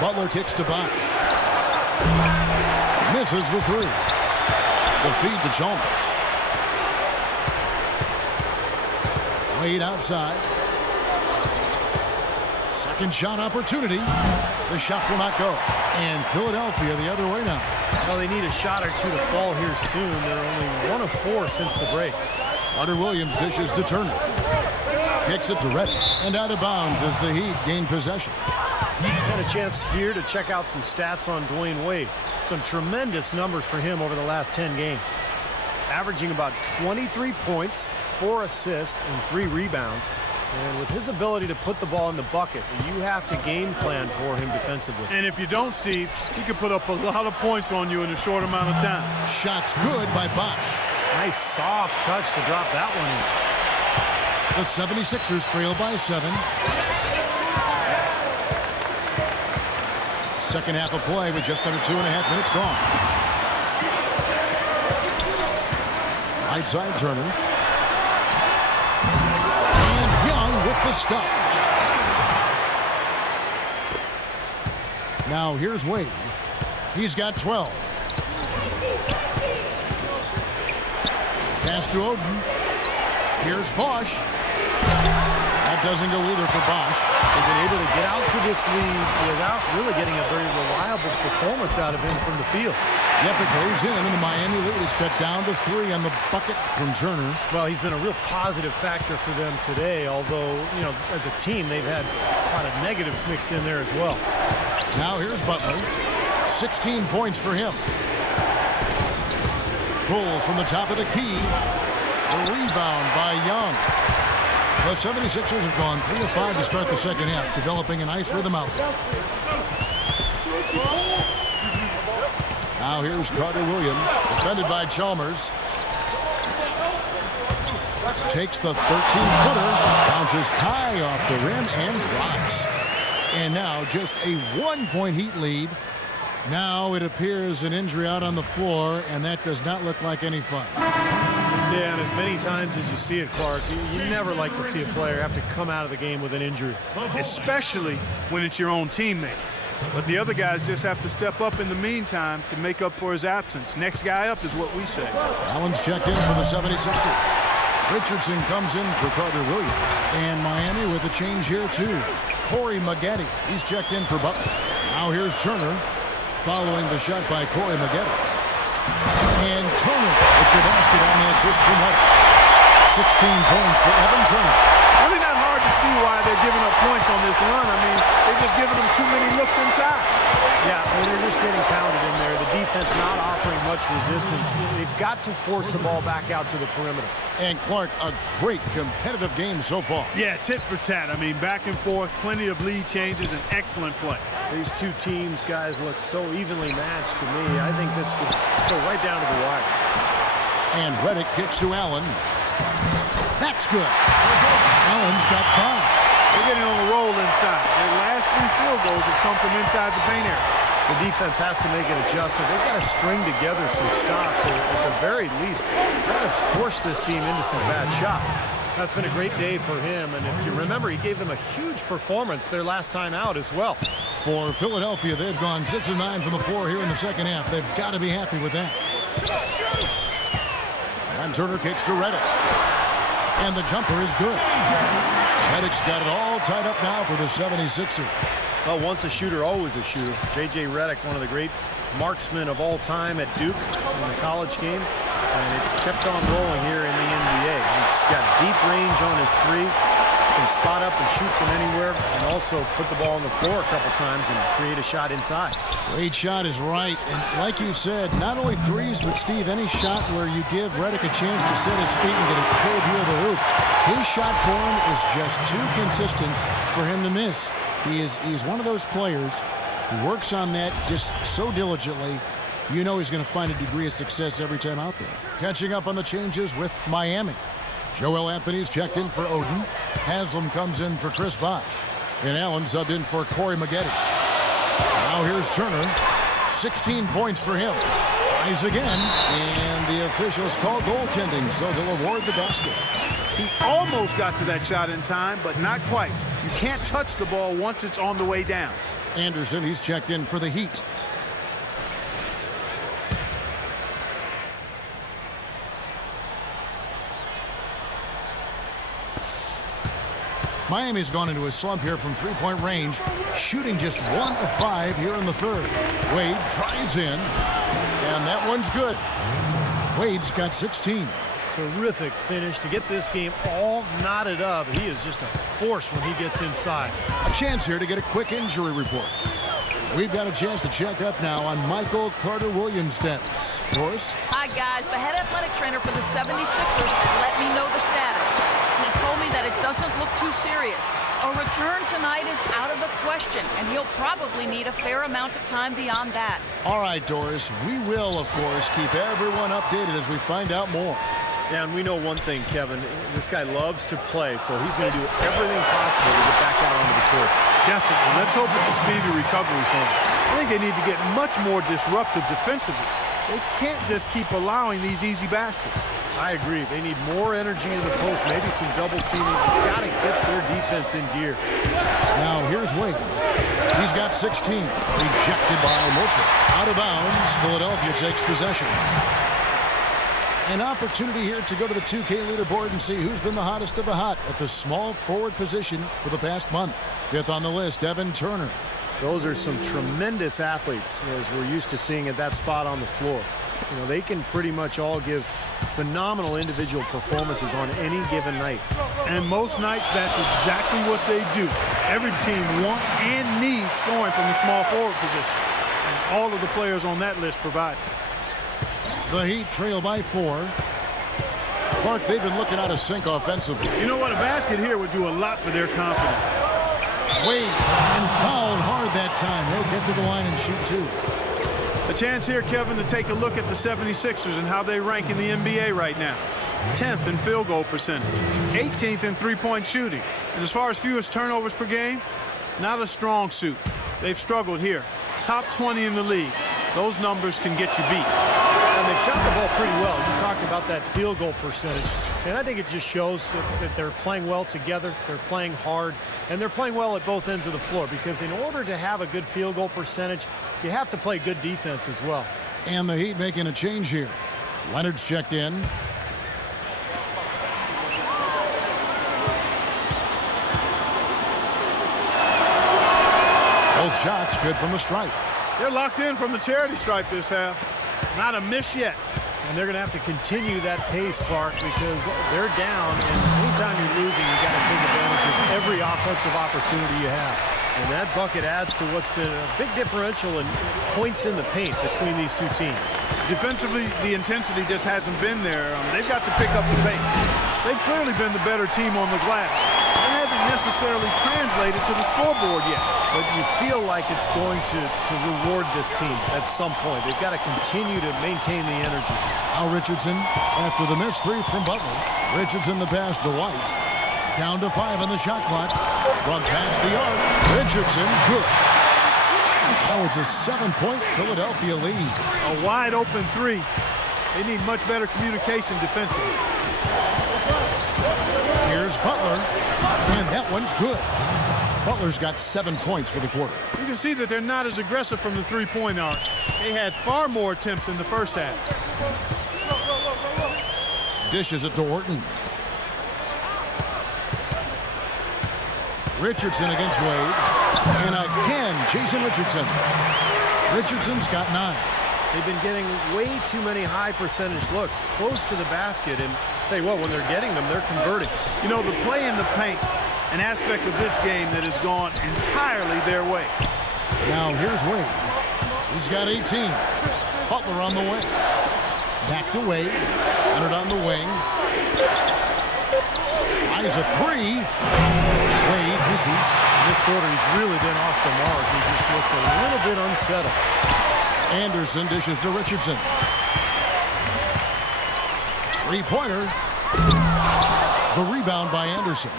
Butler kicks to Bosh. Misses the 3. The feed to Chalmers. Wade outside. Second shot opportunity. The shot will not go. And Philadelphia the other way now. Well, they need a shot or two to fall here soon. They're only 1 of 4 since the break. Carter Williams dishes to Turner. Kicks it to Redick. And out of bounds as the Heat gain possession. Had a chance here to check out some stats on Dwayne Wade. Some tremendous numbers for him over the last 10 games. Averaging about 23 points, 4 assists, and 3 rebounds. And with his ability to put the ball in the bucket, you have to game plan for him defensively. And if you don't, Steve, he could put up a lot of points on you in a short amount of time. Shot's good by Bosch. Nice soft touch to drop that one in. The 76ers trail by 7. Second half of play with just under 2.5 minutes gone. Right side Turner. And Young with the stuff. Now here's Wade. He's got 12. Pass to Oden. Here's Bosch. That doesn't go either for Bosch. They've been able to get out to this lead without really getting a very reliable performance out of him from the field. Yep, it goes in, and the Miami lead is cut down to 3 on the bucket from Turner. Well, he's been a real positive factor for them today, although, you know, as a team, they've had a lot of negatives mixed in there as well. Now here's Butler. 16 points for him. Bulls from the top of the key. The rebound by Young. The 76ers have gone 3 of 5 to start the second half, developing a nice rhythm out there. Now here's Carter Williams, defended by Chalmers. Takes the 13-footer, bounces high off the rim, and drops. And now just a 1-point Heat lead. Now it appears an injury out on the floor, and that does not look like any fun. Yeah, and as many times as you see it, Clark, you never like to see a player have to come out of the game with an injury. Especially when it's your own teammate. But the other guys just have to step up in the meantime to make up for his absence. Next guy up is what we say. Allen's checked in for the 76ers. Richardson comes in for Carter Williams. And Miami with a change here, too. Corey Maggette, he's checked in for Butler. Now here's Turner, following the shot by Corey Maggette. And Turner with the basket on the assist from White. 16 points for Evan Turner. Really not hard to see why they're giving up points on this run. I mean, they're just giving them too many looks inside. Yeah, well, they're just getting pounded in there. The defense not offering much resistance. They've got to force the ball back out to the perimeter. And Clark, a great competitive game so far. Yeah, tit for tat. I mean, back and forth, plenty of lead changes, and excellent play. These two teams, guys, look so evenly matched to me. I think this could go right down to the wire. And Redick kicks to Allen. That's good. Allen's got 5. They're getting on a roll inside. Their last 3 field goals have come from inside the paint area. The defense has to make an adjustment. They've got to string together some stops, or at the very least, try to force this team into some bad shots. That's been a great day for him, and if you remember, he gave them a huge performance their last time out as well. For Philadelphia, they've gone 6 of 9 from the floor here in the second half. They've got to be happy with that. And Turner kicks to Redick. And the jumper is good. Redick's got it all tied up now for the 76ers. Well, once a shooter, always a shooter. J.J. Redick, one of the great marksmen of all time at Duke in the college game. And it's kept on rolling here in the NBA. He's got deep range on his 3. Can spot up and shoot from anywhere, and also put the ball on the floor a couple times and create a shot inside. Great shot is right. And like you said, not only threes, but Steve, any shot where you give Redick a chance to set his feet and get a cold view of the hoop, his shot form is just too consistent for him to miss. He is one of those players who works on that just so diligently. You know he's going to find a degree of success every time out there. Catching up on the changes with Miami. Joel Anthony's checked in for Oden. Haslam comes in for Chris Bosh. And Allen subbed in for Corey Maggette. Now here's Turner. 16 points for him. Tries again. And the officials call goaltending, so they'll award the basket. He almost got to that shot in time, but not quite. You can't touch the ball once it's on the way down. Anderson, he's checked in for the Heat. Miami's gone into a slump here from three-point range, shooting just 1 of 5 here in the third. Wade drives in, and that one's good. Wade's got 16. Terrific finish to get this game all knotted up. He is just a force when he gets inside. A chance here to get a quick injury report. We've got a chance to check up now on Michael Carter-Williams' status. Doris? Hi, guys. The head athletic trainer for the 76ers let me know the status. He told me that it doesn't look too serious. A return tonight is out of the question, and he'll probably need a fair amount of time beyond that. All right, Doris. We will, of course, keep everyone updated as we find out more. Yeah, and we know one thing, Kevin. This guy loves to play, so he's going to do everything possible to get back out onto the court. Definitely. Let's hope it's a speedy recovery for him. I think they need to get much more disruptive defensively. They can't just keep allowing these easy baskets. I agree. They need more energy in the post, maybe some double teaming. They've got to get their defense in gear. Now here's Wade. He's got 16. Rejected by Moultrie. Out of bounds. Philadelphia takes possession. An opportunity here to go to the 2K leaderboard and see who's been the hottest of the hot at the small forward position for the past month. Fifth on the list, Evan Turner. Those are some tremendous athletes, as we're used to seeing at that spot on the floor. You know, they can pretty much all give phenomenal individual performances on any given night. And most nights, that's exactly what they do. Every team wants and needs scoring from the small forward position. And all of the players on that list provide. The Heat trail by 4. Clark, they've been looking out of sync offensively. You know what? A basket here would do a lot for their confidence. Wade, and fouled hard that time. He'll get to the line and shoot 2. A chance here, Kevin, to take a look at the 76ers and how they rank in the NBA right now. 10th in field goal percentage, 18th in three-point shooting. And as far as fewest turnovers per game, not a strong suit. They've struggled here. Top 20 in the league. Those numbers can get you beat. And they've shot the ball pretty well. You talked about that field goal percentage. And I think it just shows that they're playing well together. They're playing hard. And they're playing well at both ends of the floor, because in order to have a good field goal percentage, you have to play good defense as well. And the Heat making a change here. Leonard's checked in. Both shots good from the stripe. They're locked in from the charity stripe this half. Not a miss yet. And they're going to have to continue that pace, Clark, because they're down. And anytime you're losing, you got to take advantage of every offensive opportunity you have. And that bucket adds to what's been a big differential in points in the paint between these two teams. Defensively, the intensity just hasn't been there. They've got to pick up the pace. They've clearly been the better team on the glass. It hasn't necessarily translated to the scoreboard yet. But you feel like it's going to reward this team at some point. They've got to continue to maintain the energy. Al Richardson, after the missed 3 from Butler. Richardson the pass to White. Down to 5 on the shot clock. From past the arc. Richardson, good. Now it's a 7-point Philadelphia lead. A wide open 3. They need much better communication defensively. Here's Butler. And that one's good. Butler's got 7 points for the quarter. You can see that they're not as aggressive from the three-point arc. They had far more attempts in the first half. Dishes it to Orton. Richardson against Wade. And again, Jason Richardson. Richardson's got 9. They've been getting way too many high percentage looks close to the basket. And tell you what, when they're getting them, they're converting. You know, the play in the paint, an aspect of this game that has gone entirely their way. Now here's Wade. He's got 18. Butler on the wing. Back to Wade. Leonard on the wing. Tries a 3. Wade misses. This quarter, he's really been off the mark. He just looks a little bit unsettled. Anderson dishes to Richardson. 3-pointer. The rebound by Anderson.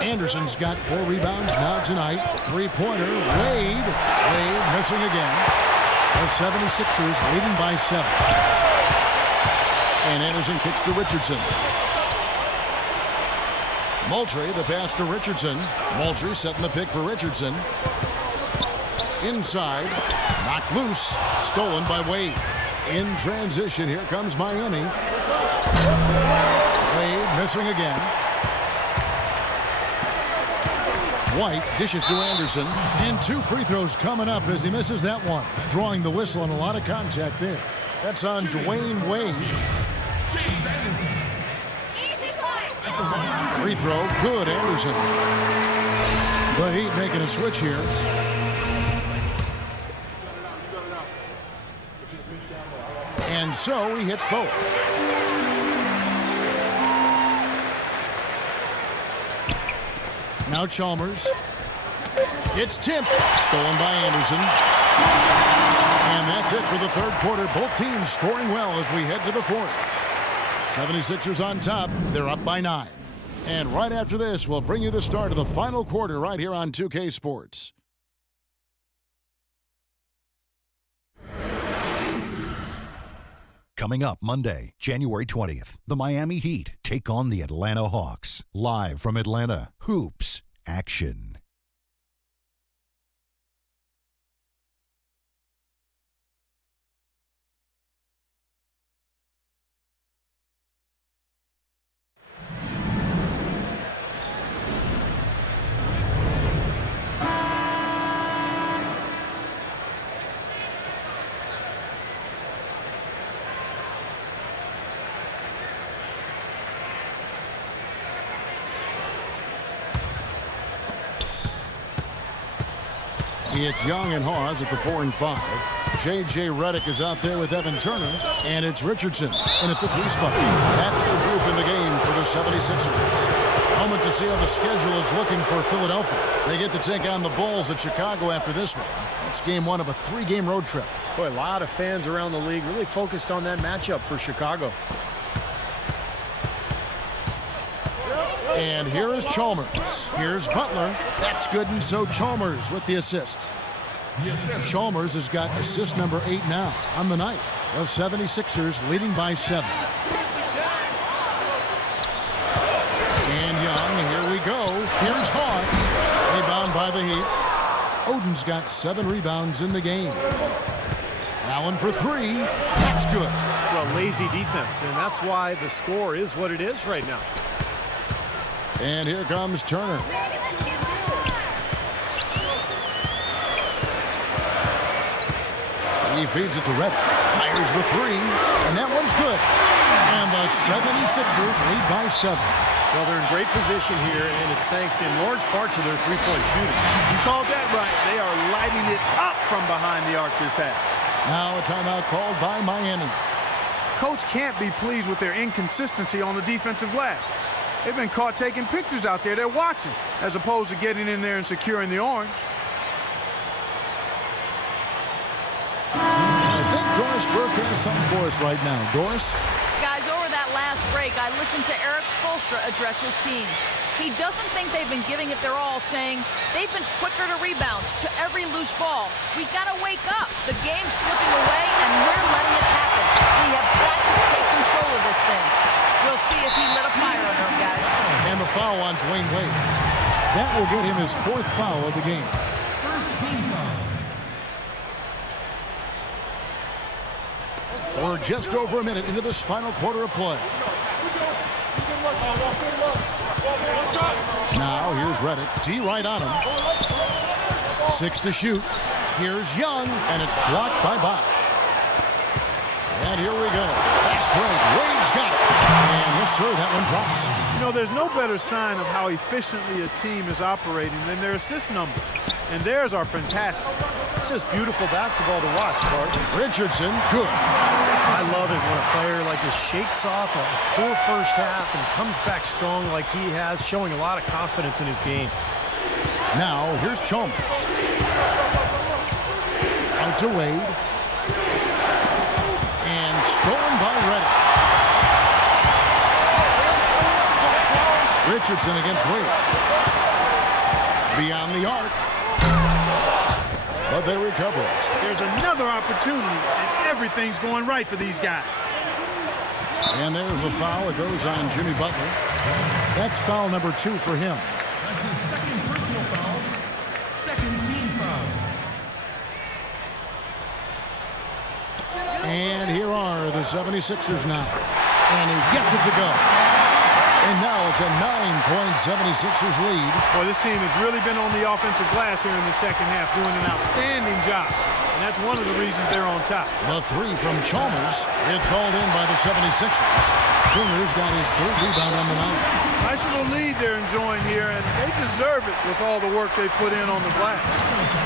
Anderson's got 4 rebounds now tonight. 3-pointer. Wade. Wade missing again. The 76ers leading by 7. And Anderson kicks to Richardson. Moultrie, the pass to Richardson. Moultrie setting the pick for Richardson. Inside. Knocked loose. Stolen by Wade. In transition, here comes Miami. Wade missing again. White dishes to Anderson. And 2 free throws coming up as he misses that one. Drawing the whistle and a lot of contact there. That's on Dwayne Wade. Free throw, good, Anderson. The Heat making a switch here. And so he hits both. Now Chalmers. It's tipped. Stolen by Anderson. And that's it for the third quarter. Both teams scoring well as we head to the fourth. 76ers on top. They're up by 9. And right after this, we'll bring you the start of the final quarter right here on 2K Sports. Coming up Monday, January 20th, the Miami Heat take on the Atlanta Hawks. Live from Atlanta, hoops action. It's Young and Hawes at the 4 and 5. J.J. Redick is out there with Evan Turner. And it's Richardson in at the 3 spot. That's the group in the game for the 76ers. Moment to see how the schedule is looking for Philadelphia. They get to take on the Bulls at Chicago after this one. It's game 1 of a 3-game road trip. Boy, a lot of fans around the league really focused on that matchup for Chicago. And here is Chalmers. Here's Butler. That's good, and so Chalmers with the assist. Chalmers has got assist number 8 now on the night. The 76ers leading by 7. And Young, here we go. Here's Hawes. Rebound by the Heat. Oden's got 7 rebounds in the game. Allen for 3. That's good. Well, lazy defense, and that's why the score is what it is right now. And here comes Turner. He feeds it to Redick. Fires the 3. And that one's good. And the 76ers lead by 7. Well, they're in great position here, and it's thanks in large part to their three-point shooting. You called that right. They are lighting it up from behind the arc this half. Now a timeout called by Miami. Coach can't be pleased with their inconsistency on the defensive glass. They've been caught taking pictures out there. They're watching, as opposed to getting in there and securing the orange. I think Doris Burke has something for us right now. Doris? Guys, over that last break, I listened to Eric Spoelstra address his team. He doesn't think they've been giving it their all, saying they've been quicker to rebounds, to every loose ball. We got to wake up. The game's slipping away, and we're letting it happen. We have got to take control of this thing. We'll see if he lit a fire under him, guys. And the foul on Dwayne Wade. That will get him his 4th foul of the game. First team foul. We're just over a minute into this final quarter of play. Now here's Redick. D right on him. 6 to shoot. Here's Young, and it's blocked by Bosch. And here we go. Fast break. Wade's got it. And yes, sir, that one drops. You know, there's no better sign of how efficiently a team is operating than their assist numbers. And theirs are fantastic. It's just beautiful basketball to watch, Bart. Richardson, good. I love it when a player like this shakes off a poor first half and comes back strong like he has, showing a lot of confidence in his game. Now, here's Chalmers. Out to Wade. And stolen by Redick. Richardson against Wade. Beyond the arc. But they recover it. There's another opportunity, and everything's going right for these guys. And there's a foul. It goes on Jimmy Butler. That's foul number 2 for him. That's his 2nd personal foul. 2nd team foul. And here are the 76ers now. And he gets it to go. And now it's a 9-point 76ers lead. Boy, this team has really been on the offensive glass here in the second half, doing an outstanding job. that's one of the reasons they're on top. The three from Chalmers. It's hauled in by the 76ers. Turner's got his third rebound on the night. Nice little lead they're enjoying here, and they deserve it with all the work they put in on the glass.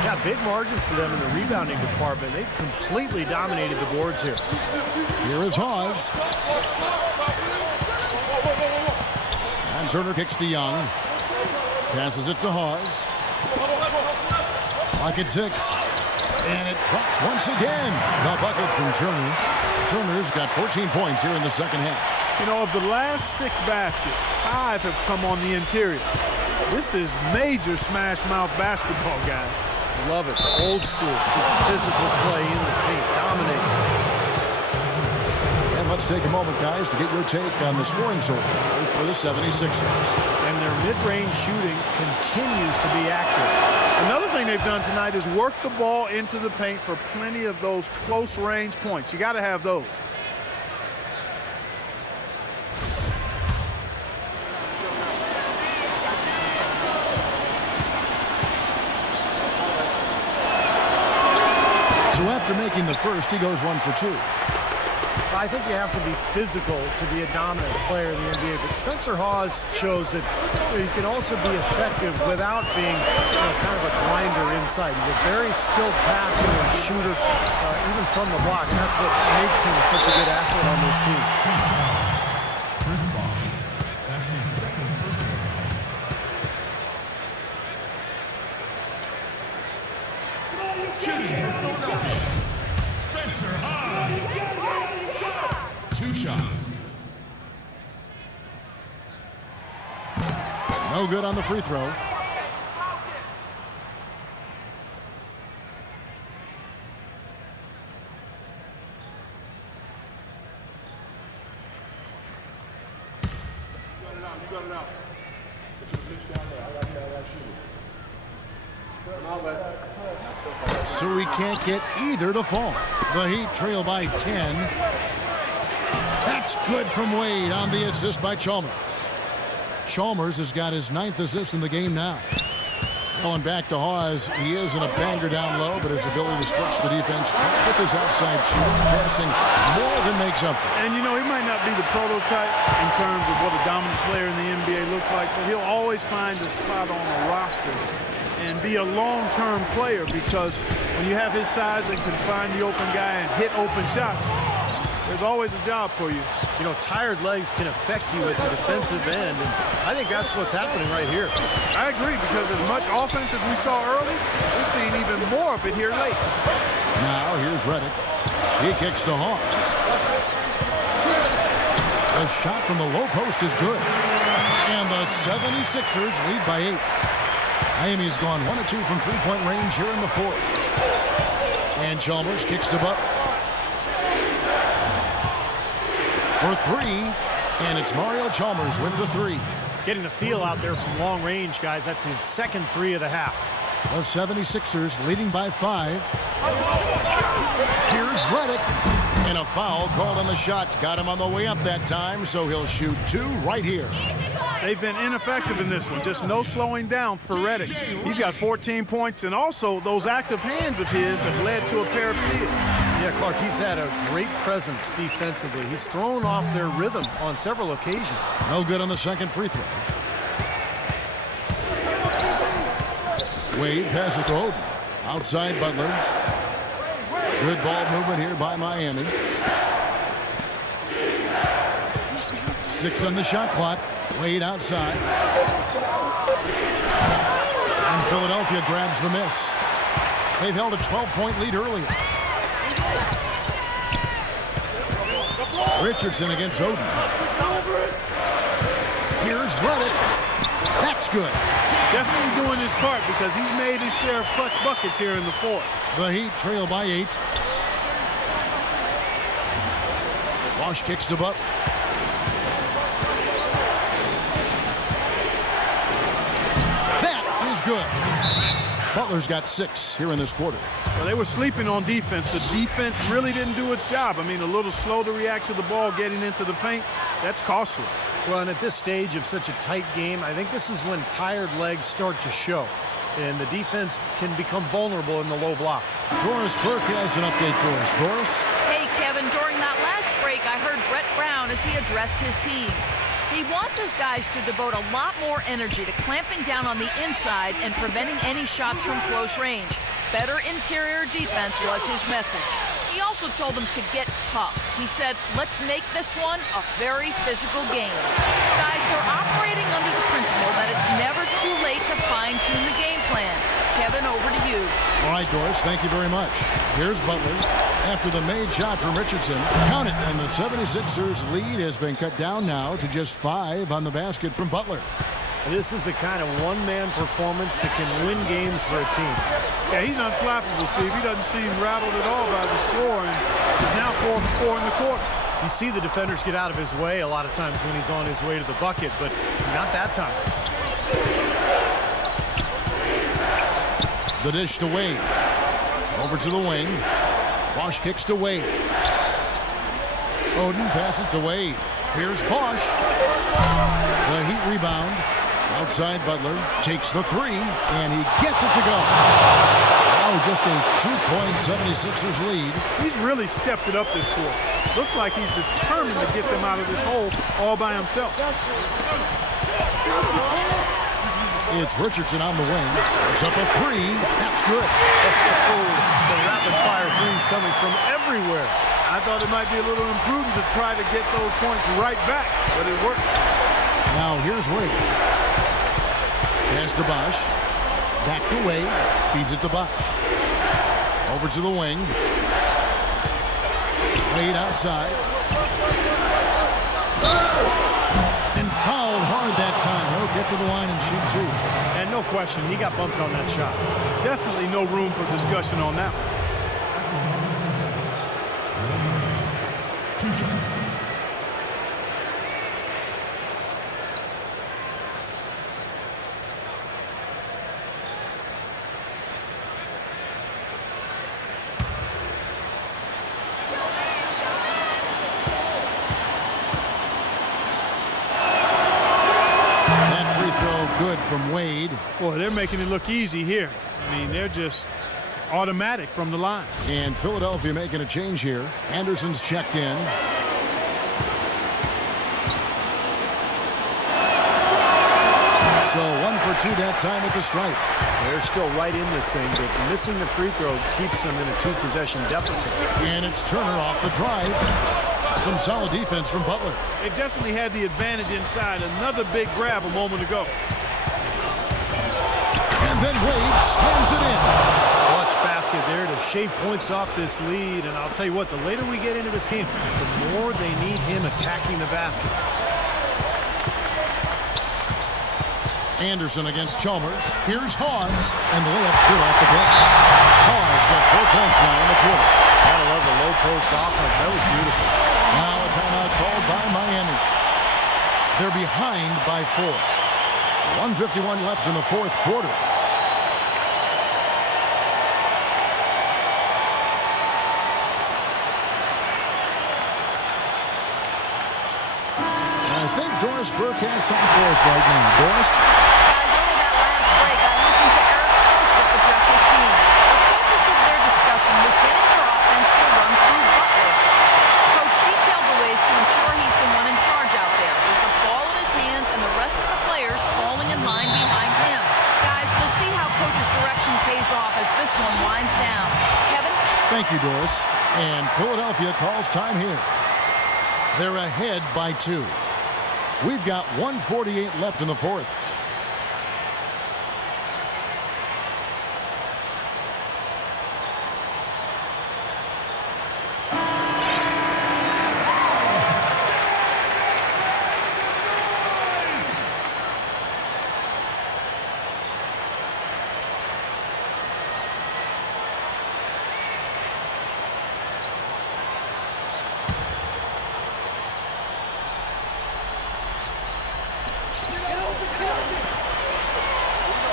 Yeah, big margin for them in the rebounding department. They've completely dominated the boards here. Here is Hawes. And Turner kicks to Young. Passes it to Hawes. Clock at 6. And it drops once again. The bucket from Turner. Turner's got 14 points here in the second half. You know, of the last 6 baskets, 5 have come on the interior. This is major smash mouth basketball, guys. Love it. Old school. Just physical play in the paint. Dominating. And let's take a moment, guys, to get your take on the scoring so far for the 76ers. And their mid-range shooting continues to be accurate. Another thing they've done tonight is work the ball into the paint for plenty of those close-range points. You got to have those. So after making the first, he goes 1 for 2. I think you have to be physical to be a dominant player in the NBA, but Spencer Hawes shows that you can also be effective without being kind of a grinder inside. He's a very skilled passer and shooter, even from the block, and that's what makes him such a good asset on this team. Chris Bosh. That's his second personal. Shooting for Philadelphia, Spencer Hawes. 2 shots. No good on the free throw. So we can't get either to fall. The Heat trail by 10. That's good from Wade on the assist by Chalmers. Chalmers has got his 9th assist in the game now. Going back to Hawes, he is in a banger down low, but his ability to stretch the defense with his outside shooting and passing more than makes up for it. And, you know, he might not be the prototype in terms of what a dominant player in the NBA looks like, but he'll always find a spot on a roster and be a long-term player, because when you have his size and can find the open guy and hit open shots, there's always a job for you. You know, tired legs can affect you at the defensive end, and I think that's what's happening right here. I agree, because as much offense as we saw early, we're seeing even more of it here late. Now here's Redick. He kicks to Hawes. The shot from the low post is good. And the 76ers lead by 8. Miami's gone 1 of 2 from three-point range here in the 4th. And Chalmers kicks to Butler for 3, and it's Mario Chalmers with the 3. Getting the feel out there from long range, guys. That's his second 3 of the half. The 76ers leading by 5. Here's Redick, and a foul called on the shot. Got him on the way up that time, so he'll shoot 2 right here. They've been ineffective in this one. Just no slowing down for Redick. He's got 14 points, and also those active hands of his have led to a pair of steals. Yeah, Clark, he's had a great presence defensively. He's thrown off their rhythm on several occasions. No good on the second free throw. Wade passes to Oden. Outside Butler. Good ball movement here by Miami. 6 on the shot clock. Wade outside. And Philadelphia grabs the miss. They've held a 12-point lead earlier. Richardson against Oden. Here's Redick. That's good. Definitely doing his part, because he's made his share of clutch buckets here in the 4th. The Heat trail by 8. Bosh kicks to Butler. That is good. Butler's got 6 here in this quarter. Well, they were sleeping on defense. The defense really didn't do its job. I mean, a little slow to react to the ball getting into the paint. That's costly. Well, and at this stage of such a tight game, I think this is when tired legs start to show. and the defense can become vulnerable in the low block. Doris Burke has an update for us. Doris? Hey, Kevin, during that last break, I heard Brett Brown as he addressed his team. He wants his guys to devote a lot more energy to clamping down on the inside and preventing any shots from close range. Better interior defense was his message. He also told them to get tough. He said, let's make this one a very physical game. Guys, they're operating under the principle that it's never too late to fine-tune the game plan. Kevin, over to you. All right, Doris, thank you very much. Here's Butler. After the made shot from Richardson, count it, and the 76ers lead has been cut down now to just 5 on the basket from Butler. This is the kind of one-man performance that can win games for a team. Yeah, he's unflappable, Steve. He doesn't seem rattled at all by the score, and he's now 4 for 4 in the quarter. You see the defenders get out of his way a lot of times when he's on his way to the bucket, but not that time. The dish to Wade. Over to the wing. Bosch kicks to Wade. Oden passes to Wade. Here's Bosch. The Heat rebound. Outside Butler takes the 3, and he gets it to go. Now just a 2-point 76ers lead. He's really stepped it up this quarter. Looks like he's determined to get them out of this hole all by himself. It's Richardson on the wing. It's up a 3. That's good. The rapid-fire threes coming from everywhere. I thought it might be a little imprudent to try to get those points right back, but it worked. Now here's Wade. Pass to Bosch. Back to Wade. Feeds it to Bosch. Over to the wing. Wade outside. And fouled hard that time. He'll get to the line and shoot 2. And no question, he got bumped on that shot. Definitely no room for discussion on that one. Good from Wade. Boy, they're making it look easy here. I mean, they're just automatic from the line. And Philadelphia making a change here. Anderson's checked in. So 1 for 2 that time at the stripe. They're still right in this thing, but missing the free throw keeps them in a 2-possession deficit. And it's Turner off the drive. Some solid defense from Butler. They definitely had the advantage inside. Another big grab a moment ago. And then Wade slams it in. Clutch basket there to shave points off this lead. And I'll tell you what, the later we get into this game, the more they need him attacking the basket. Anderson against Chalmers. Here's Hawes. And the layup's good off the glass. Hawes got 4 points now in the quarter. Gotta love the low post offense. That was beautiful. Now a timeout called by Miami. They're behind by 4. 1:51 left in the 4th quarter. I think Doris Burke has something for us right now. Doris? Guys, over that last break, I listened to Eric Spoelstra address his team. The focus of their discussion was getting their offense to run through Butler. Coach detailed the ways to ensure he's the one in charge out there, with the ball in his hands and the rest of the players falling in line behind him. Guys, we'll see how Coach's direction pays off as this one winds down. Kevin? Thank you, Doris. And Philadelphia calls time here. They're ahead by 2. We've got 1:48 left in the 4th.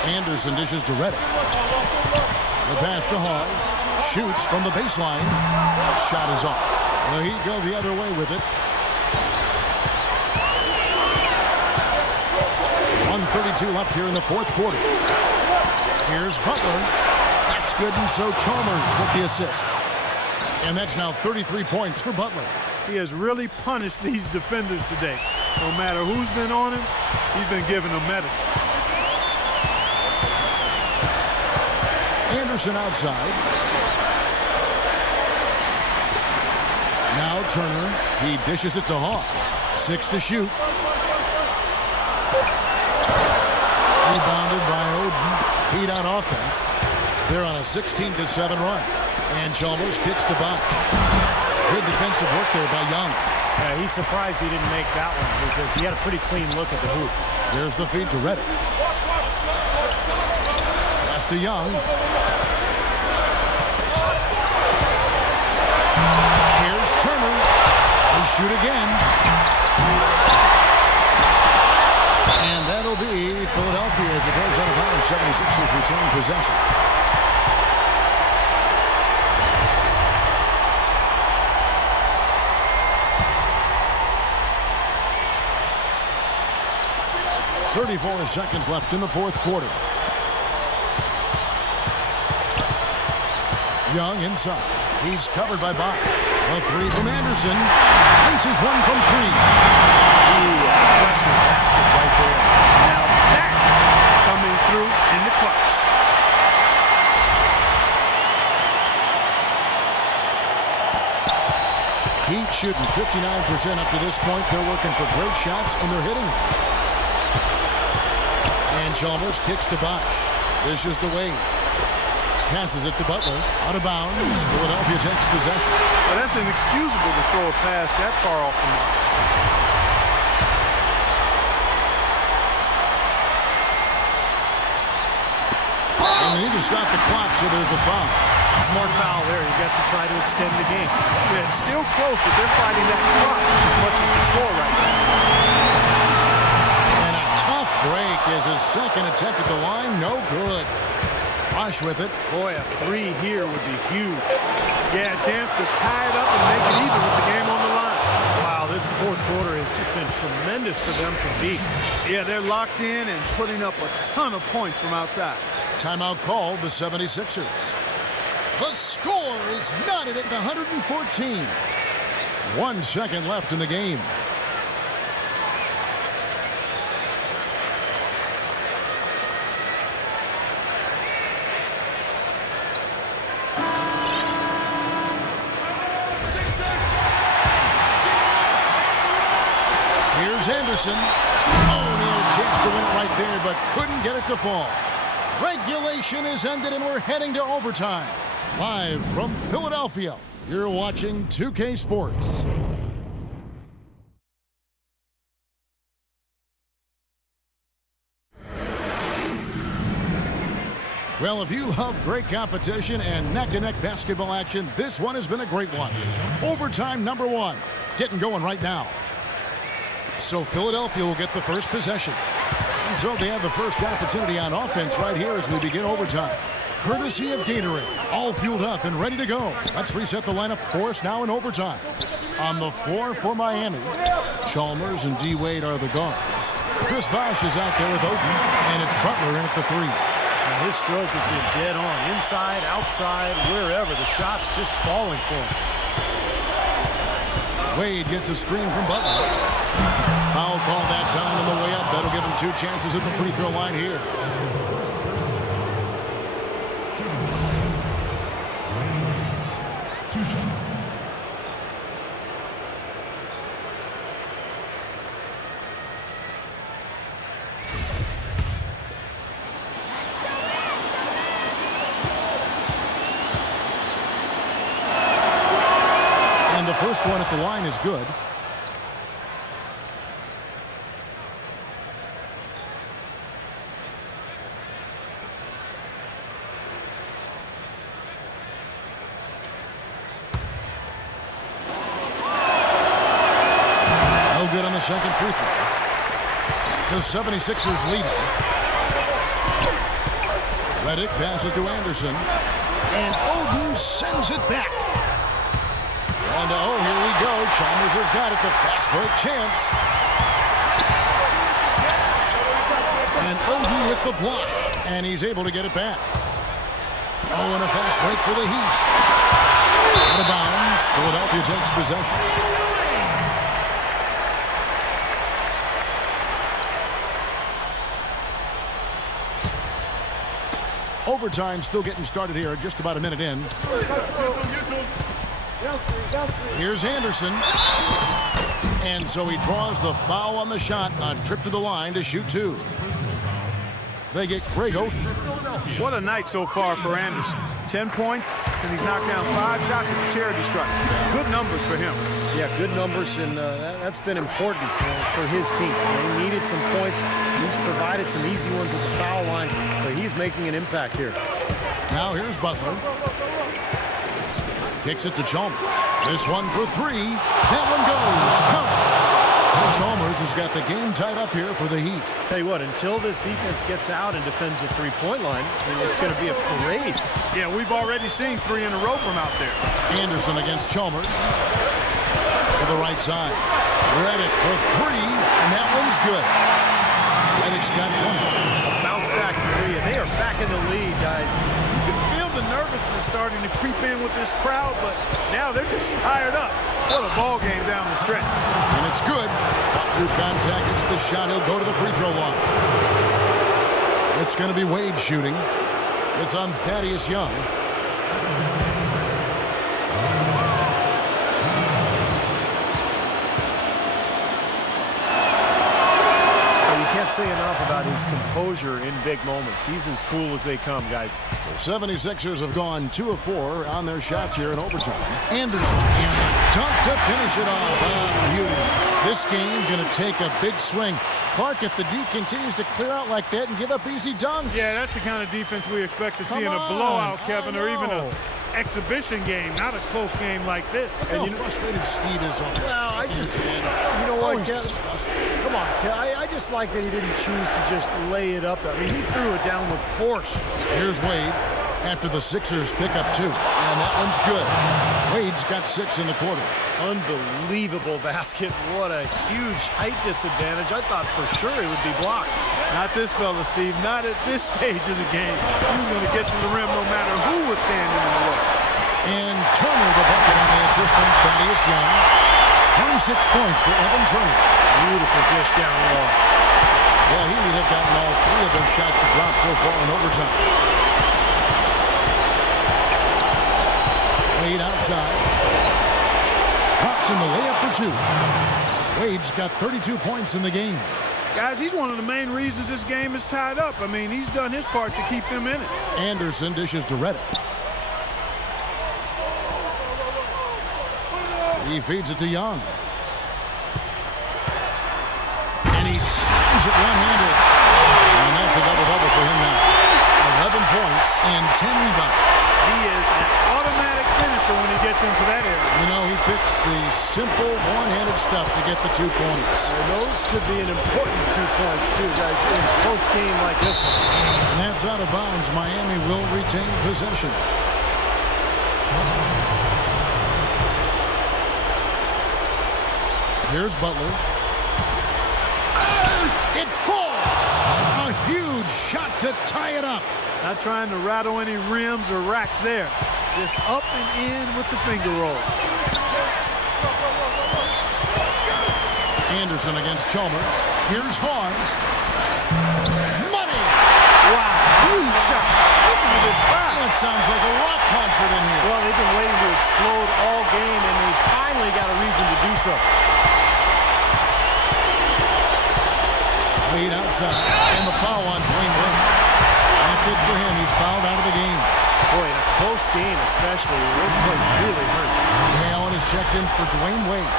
Anderson dishes to Reddick. The pass to Hawes. Shoots from the baseline. Shot is off. The Heat go the other way with it. 1:32 left here in the 4th quarter. Here's Butler. That's good, and so Chalmers with the assist. And that's now 33 points for Butler. He has really punished these defenders today. No matter who's been on him, he's been giving them medicine. Anderson outside. Now Turner. He dishes it to Hawes. 6 to shoot. Rebounded by Oden. Heat on offense. They're on a 16-7 run. And Chalmers kicks to Bosch. Good defensive work there by Young. Yeah, he's surprised he didn't make that one because he had a pretty clean look at the hoop. There's the feed to Redick. Pass to Young. Here's Turner. They shoot again. And that'll be Philadelphia as it goes out of bounds. 76ers retain possession. .34 seconds left in the fourth quarter. Young inside. He's covered by Bosch. A three from Anderson. Laces one from three. Pressure basket right there. Now that's coming through in the clutch. Heat shooting 59% up to this point. They're working for great shots, and they're hitting them. And Chalmers kicks to Bosch. This is to Wade. Passes it to Butler. Out of bounds. Philadelphia takes possession. Well, that's inexcusable to throw a pass that far off the mark. And they need to stop the clock, so there's a foul. Smart foul there. You got to try to extend the game. Yeah, it's still close, but they're fighting that clock as much as the score right now. Break is his second attempt at the line. No good. Bosch with it. Boy, a three here would be huge. Yeah, a chance to tie it up and make it even with the game on the line. Wow, this fourth quarter has just been tremendous for them from deep. Yeah, they're locked in and putting up a ton of points from outside. Timeout called, the 76ers. The score is knotted at 114. 1 second left in the game. Anderson. Oh, and he had a chance to win it right there, but couldn't get it to fall. Regulation is ended, and we're heading to overtime. Live from Philadelphia, you're watching 2K Sports. Well, if you love great competition and neck-and-neck basketball action, this one has been a great one. Overtime number 1. Getting going right now. So Philadelphia will get the first possession. And so they have the first opportunity on offense right here as we begin overtime. Courtesy of Gatorade. All fueled up and ready to go. Let's reset the lineup for us now in overtime. On the floor for Miami, Chalmers and D. Wade are the guards. Chris Bosch is out there with Oden, and it's Butler in at the 3. And his stroke has been dead on. Inside, outside, wherever. The shot's just falling for him. Wade gets a screen from Butler. Foul call that time on the way up. That'll give him 2 chances at the free throw line here. And the first one at the line is good. Good on the second free throw. The 76ers lead. Redick passes to Anderson. And Oden sends it back. And oh, here we go. Chalmers has got it. The fast break chance. And Oden with the block. And he's able to get it back. Oh, and a fast break for the Heat. Out of bounds. Philadelphia takes possession. Overtime still getting started here, just about a minute in. Here's Anderson. And so he draws the foul on the shot. A trip to the line to shoot two. They get Greg Oden. What a night so far for Anderson. 10 points, and he's knocked down 5 shots at the charity stripe. Good numbers for him. Yeah, good numbers, and that's been important for his team. They needed some points. He's provided some easy ones at the foul line, so he's making an impact here. Now here's Butler. Kicks it to Chalmers. This one for three. That one goes. Count. Chalmers has got the game tied up here for the Heat. Tell you what, until this defense gets out and defends the three-point line, it's going to be a parade. Yeah, we've already seen 3 in a row from out there. Anderson against Chalmers. To the right side. Redick for three, and that one's good. Redick's got 20. Bounce back three, and they are back in the lead, guys. You can feel the nervousness starting to creep in with this crowd, but now they're just fired up. What a ball game down the stretch. And it's good. Through contact, it's the shot. He'll go to the free throw line. It's going to be Wade shooting. It's on Thaddeus Young. Can't say enough about his composure in big moments. He's as cool as they come, guys. The 76ers have gone 2 of 4 on their shots here in overtime. Anderson dunk to finish it off. Beauty. This game's going to take a big swing. Clark, if the D continues to clear out like that and give up easy dunks. Yeah, that's the kind of defense we expect to see in a blowout, Kevin, or even an exhibition game, not a close game like this. And you know, frustrated Steve is over. Well, I just, you know what, come on, I just like that he didn't choose to just lay it up there. I mean, he threw it down with force. Here's Wade after the Sixers pick up 2, and that one's good. Wade's got 6 in the quarter. Unbelievable basket. What a huge height disadvantage. I thought for sure he would be blocked. Not this fella, Steve. Not at this stage of the game. He was going to get to the rim no matter who was standing in the way. And Turner, the bucket on the assist from Thaddeus Young. 26 points for Evan Turner. Beautiful dish down low. Well, he would have gotten all 3 of those shots to drop so far in overtime. Wade outside. Pops in the layup for 2. Wade's got 32 points in the game. Guys, he's one of the main reasons this game is tied up. I mean, he's done his part to keep them in it. Anderson dishes to Redick. He feeds it to Young. And he slams it one-handed. And that's a double-double for him now. 11 points and 10 rebounds. He is an automatic finisher when he gets into that area. You know, he picks the simple one-handed stuff to get the 2 points. And those could be an important 2 points, too, guys, in a close game like this one. And that's out of bounds. Miami will retain possession. Here's Butler. It falls! A huge shot to tie it up. Not trying to rattle any rims or racks there. Just up and in with the finger roll. Anderson against Chalmers. Here's Hawes. Money! Wow, huge shot. Listen to this crowd. That sounds like a rock concert in here. Well, they've been waiting to explode all game, and they finally got a reason to do so. Wade outside, and the foul on Dwayne Wade. That's it for him. He's fouled out of the game. Boy, in a close game especially, those plays really hurt. Allen is checked in for Dwayne Wade.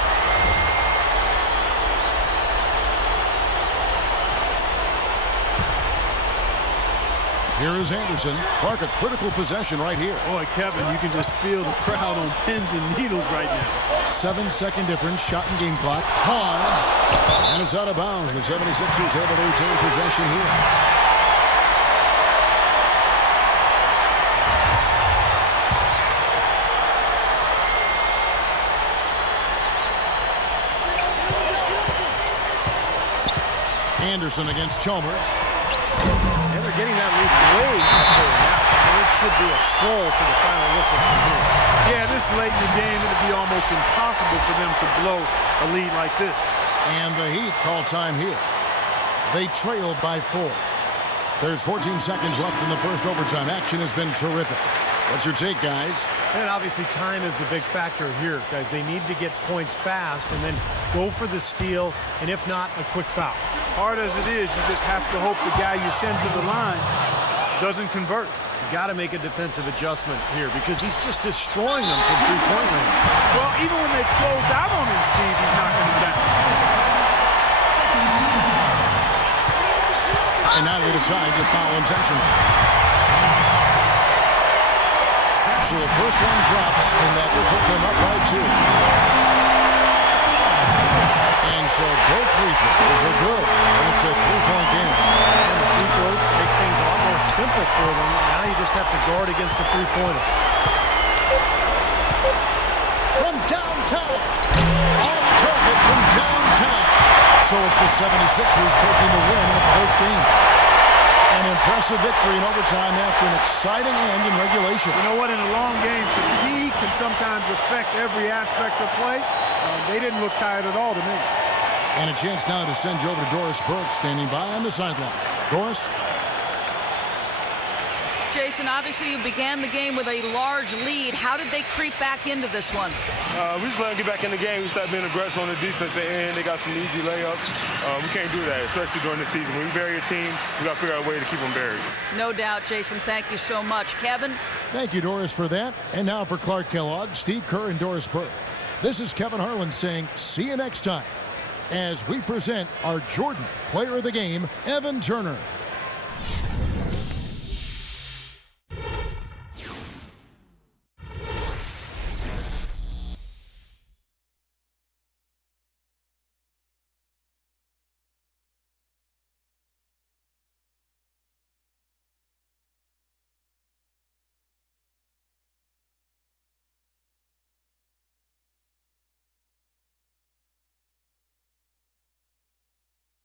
Here is Anderson. Clark, a critical possession right here. Boy, Kevin, you can just feel the crowd on pins and needles right now. 7-second difference, shot and game clock. Pause. And it's out of bounds. The 76ers able to retain possession here. Anderson against Chalmers. And they're getting that lead way before now. It should be a stroll to the final whistle from here. Yeah, this late in the game, it'd be almost impossible for them to blow a lead like this. And the Heat call time here. They trailed by 4. There's 14 seconds left in the first overtime. Action has been terrific. What's your take, guys? And obviously time is the big factor here, guys. They need to get points fast and then go for the steal, and if not, a quick foul. Hard as it is, you just have to hope the guy you send to the line doesn't convert. You got to make a defensive adjustment here because he's just destroying them from three-point range. Well, even when they've closed out on him, Steve, he's knocking him down. And now they decide to foul intentionally. So the first one drops, and that will put them up by 2. And so both free throws are good. And it's a 3-point game. And the free throws make things a lot more simple for them. Now you just have to guard against the three-pointer. From downtown. Off target from downtown. So it's the 76ers taking the win in the first game. An impressive victory in overtime after an exciting end in regulation. You know what? In a long game, fatigue can sometimes affect every aspect of play. They didn't look tired at all to me. And a chance now to send you over to Doris Burke standing by on the sideline. Doris? Jason, obviously you began the game with a large lead. How did they creep back into this one? We just let them get back in the game. We started being aggressive on the defensive end. They got some easy layups. We can't do that, especially during the season. When we bury a team, we got to figure out a way to keep them buried. No doubt, Jason. Thank you so much. Kevin? Thank you, Doris, for that. And now for Clark Kellogg, Steve Kerr, and Doris Burke. This is Kevin Harlan saying, see you next time, as we present our Jordan Player of the Game, Evan Turner.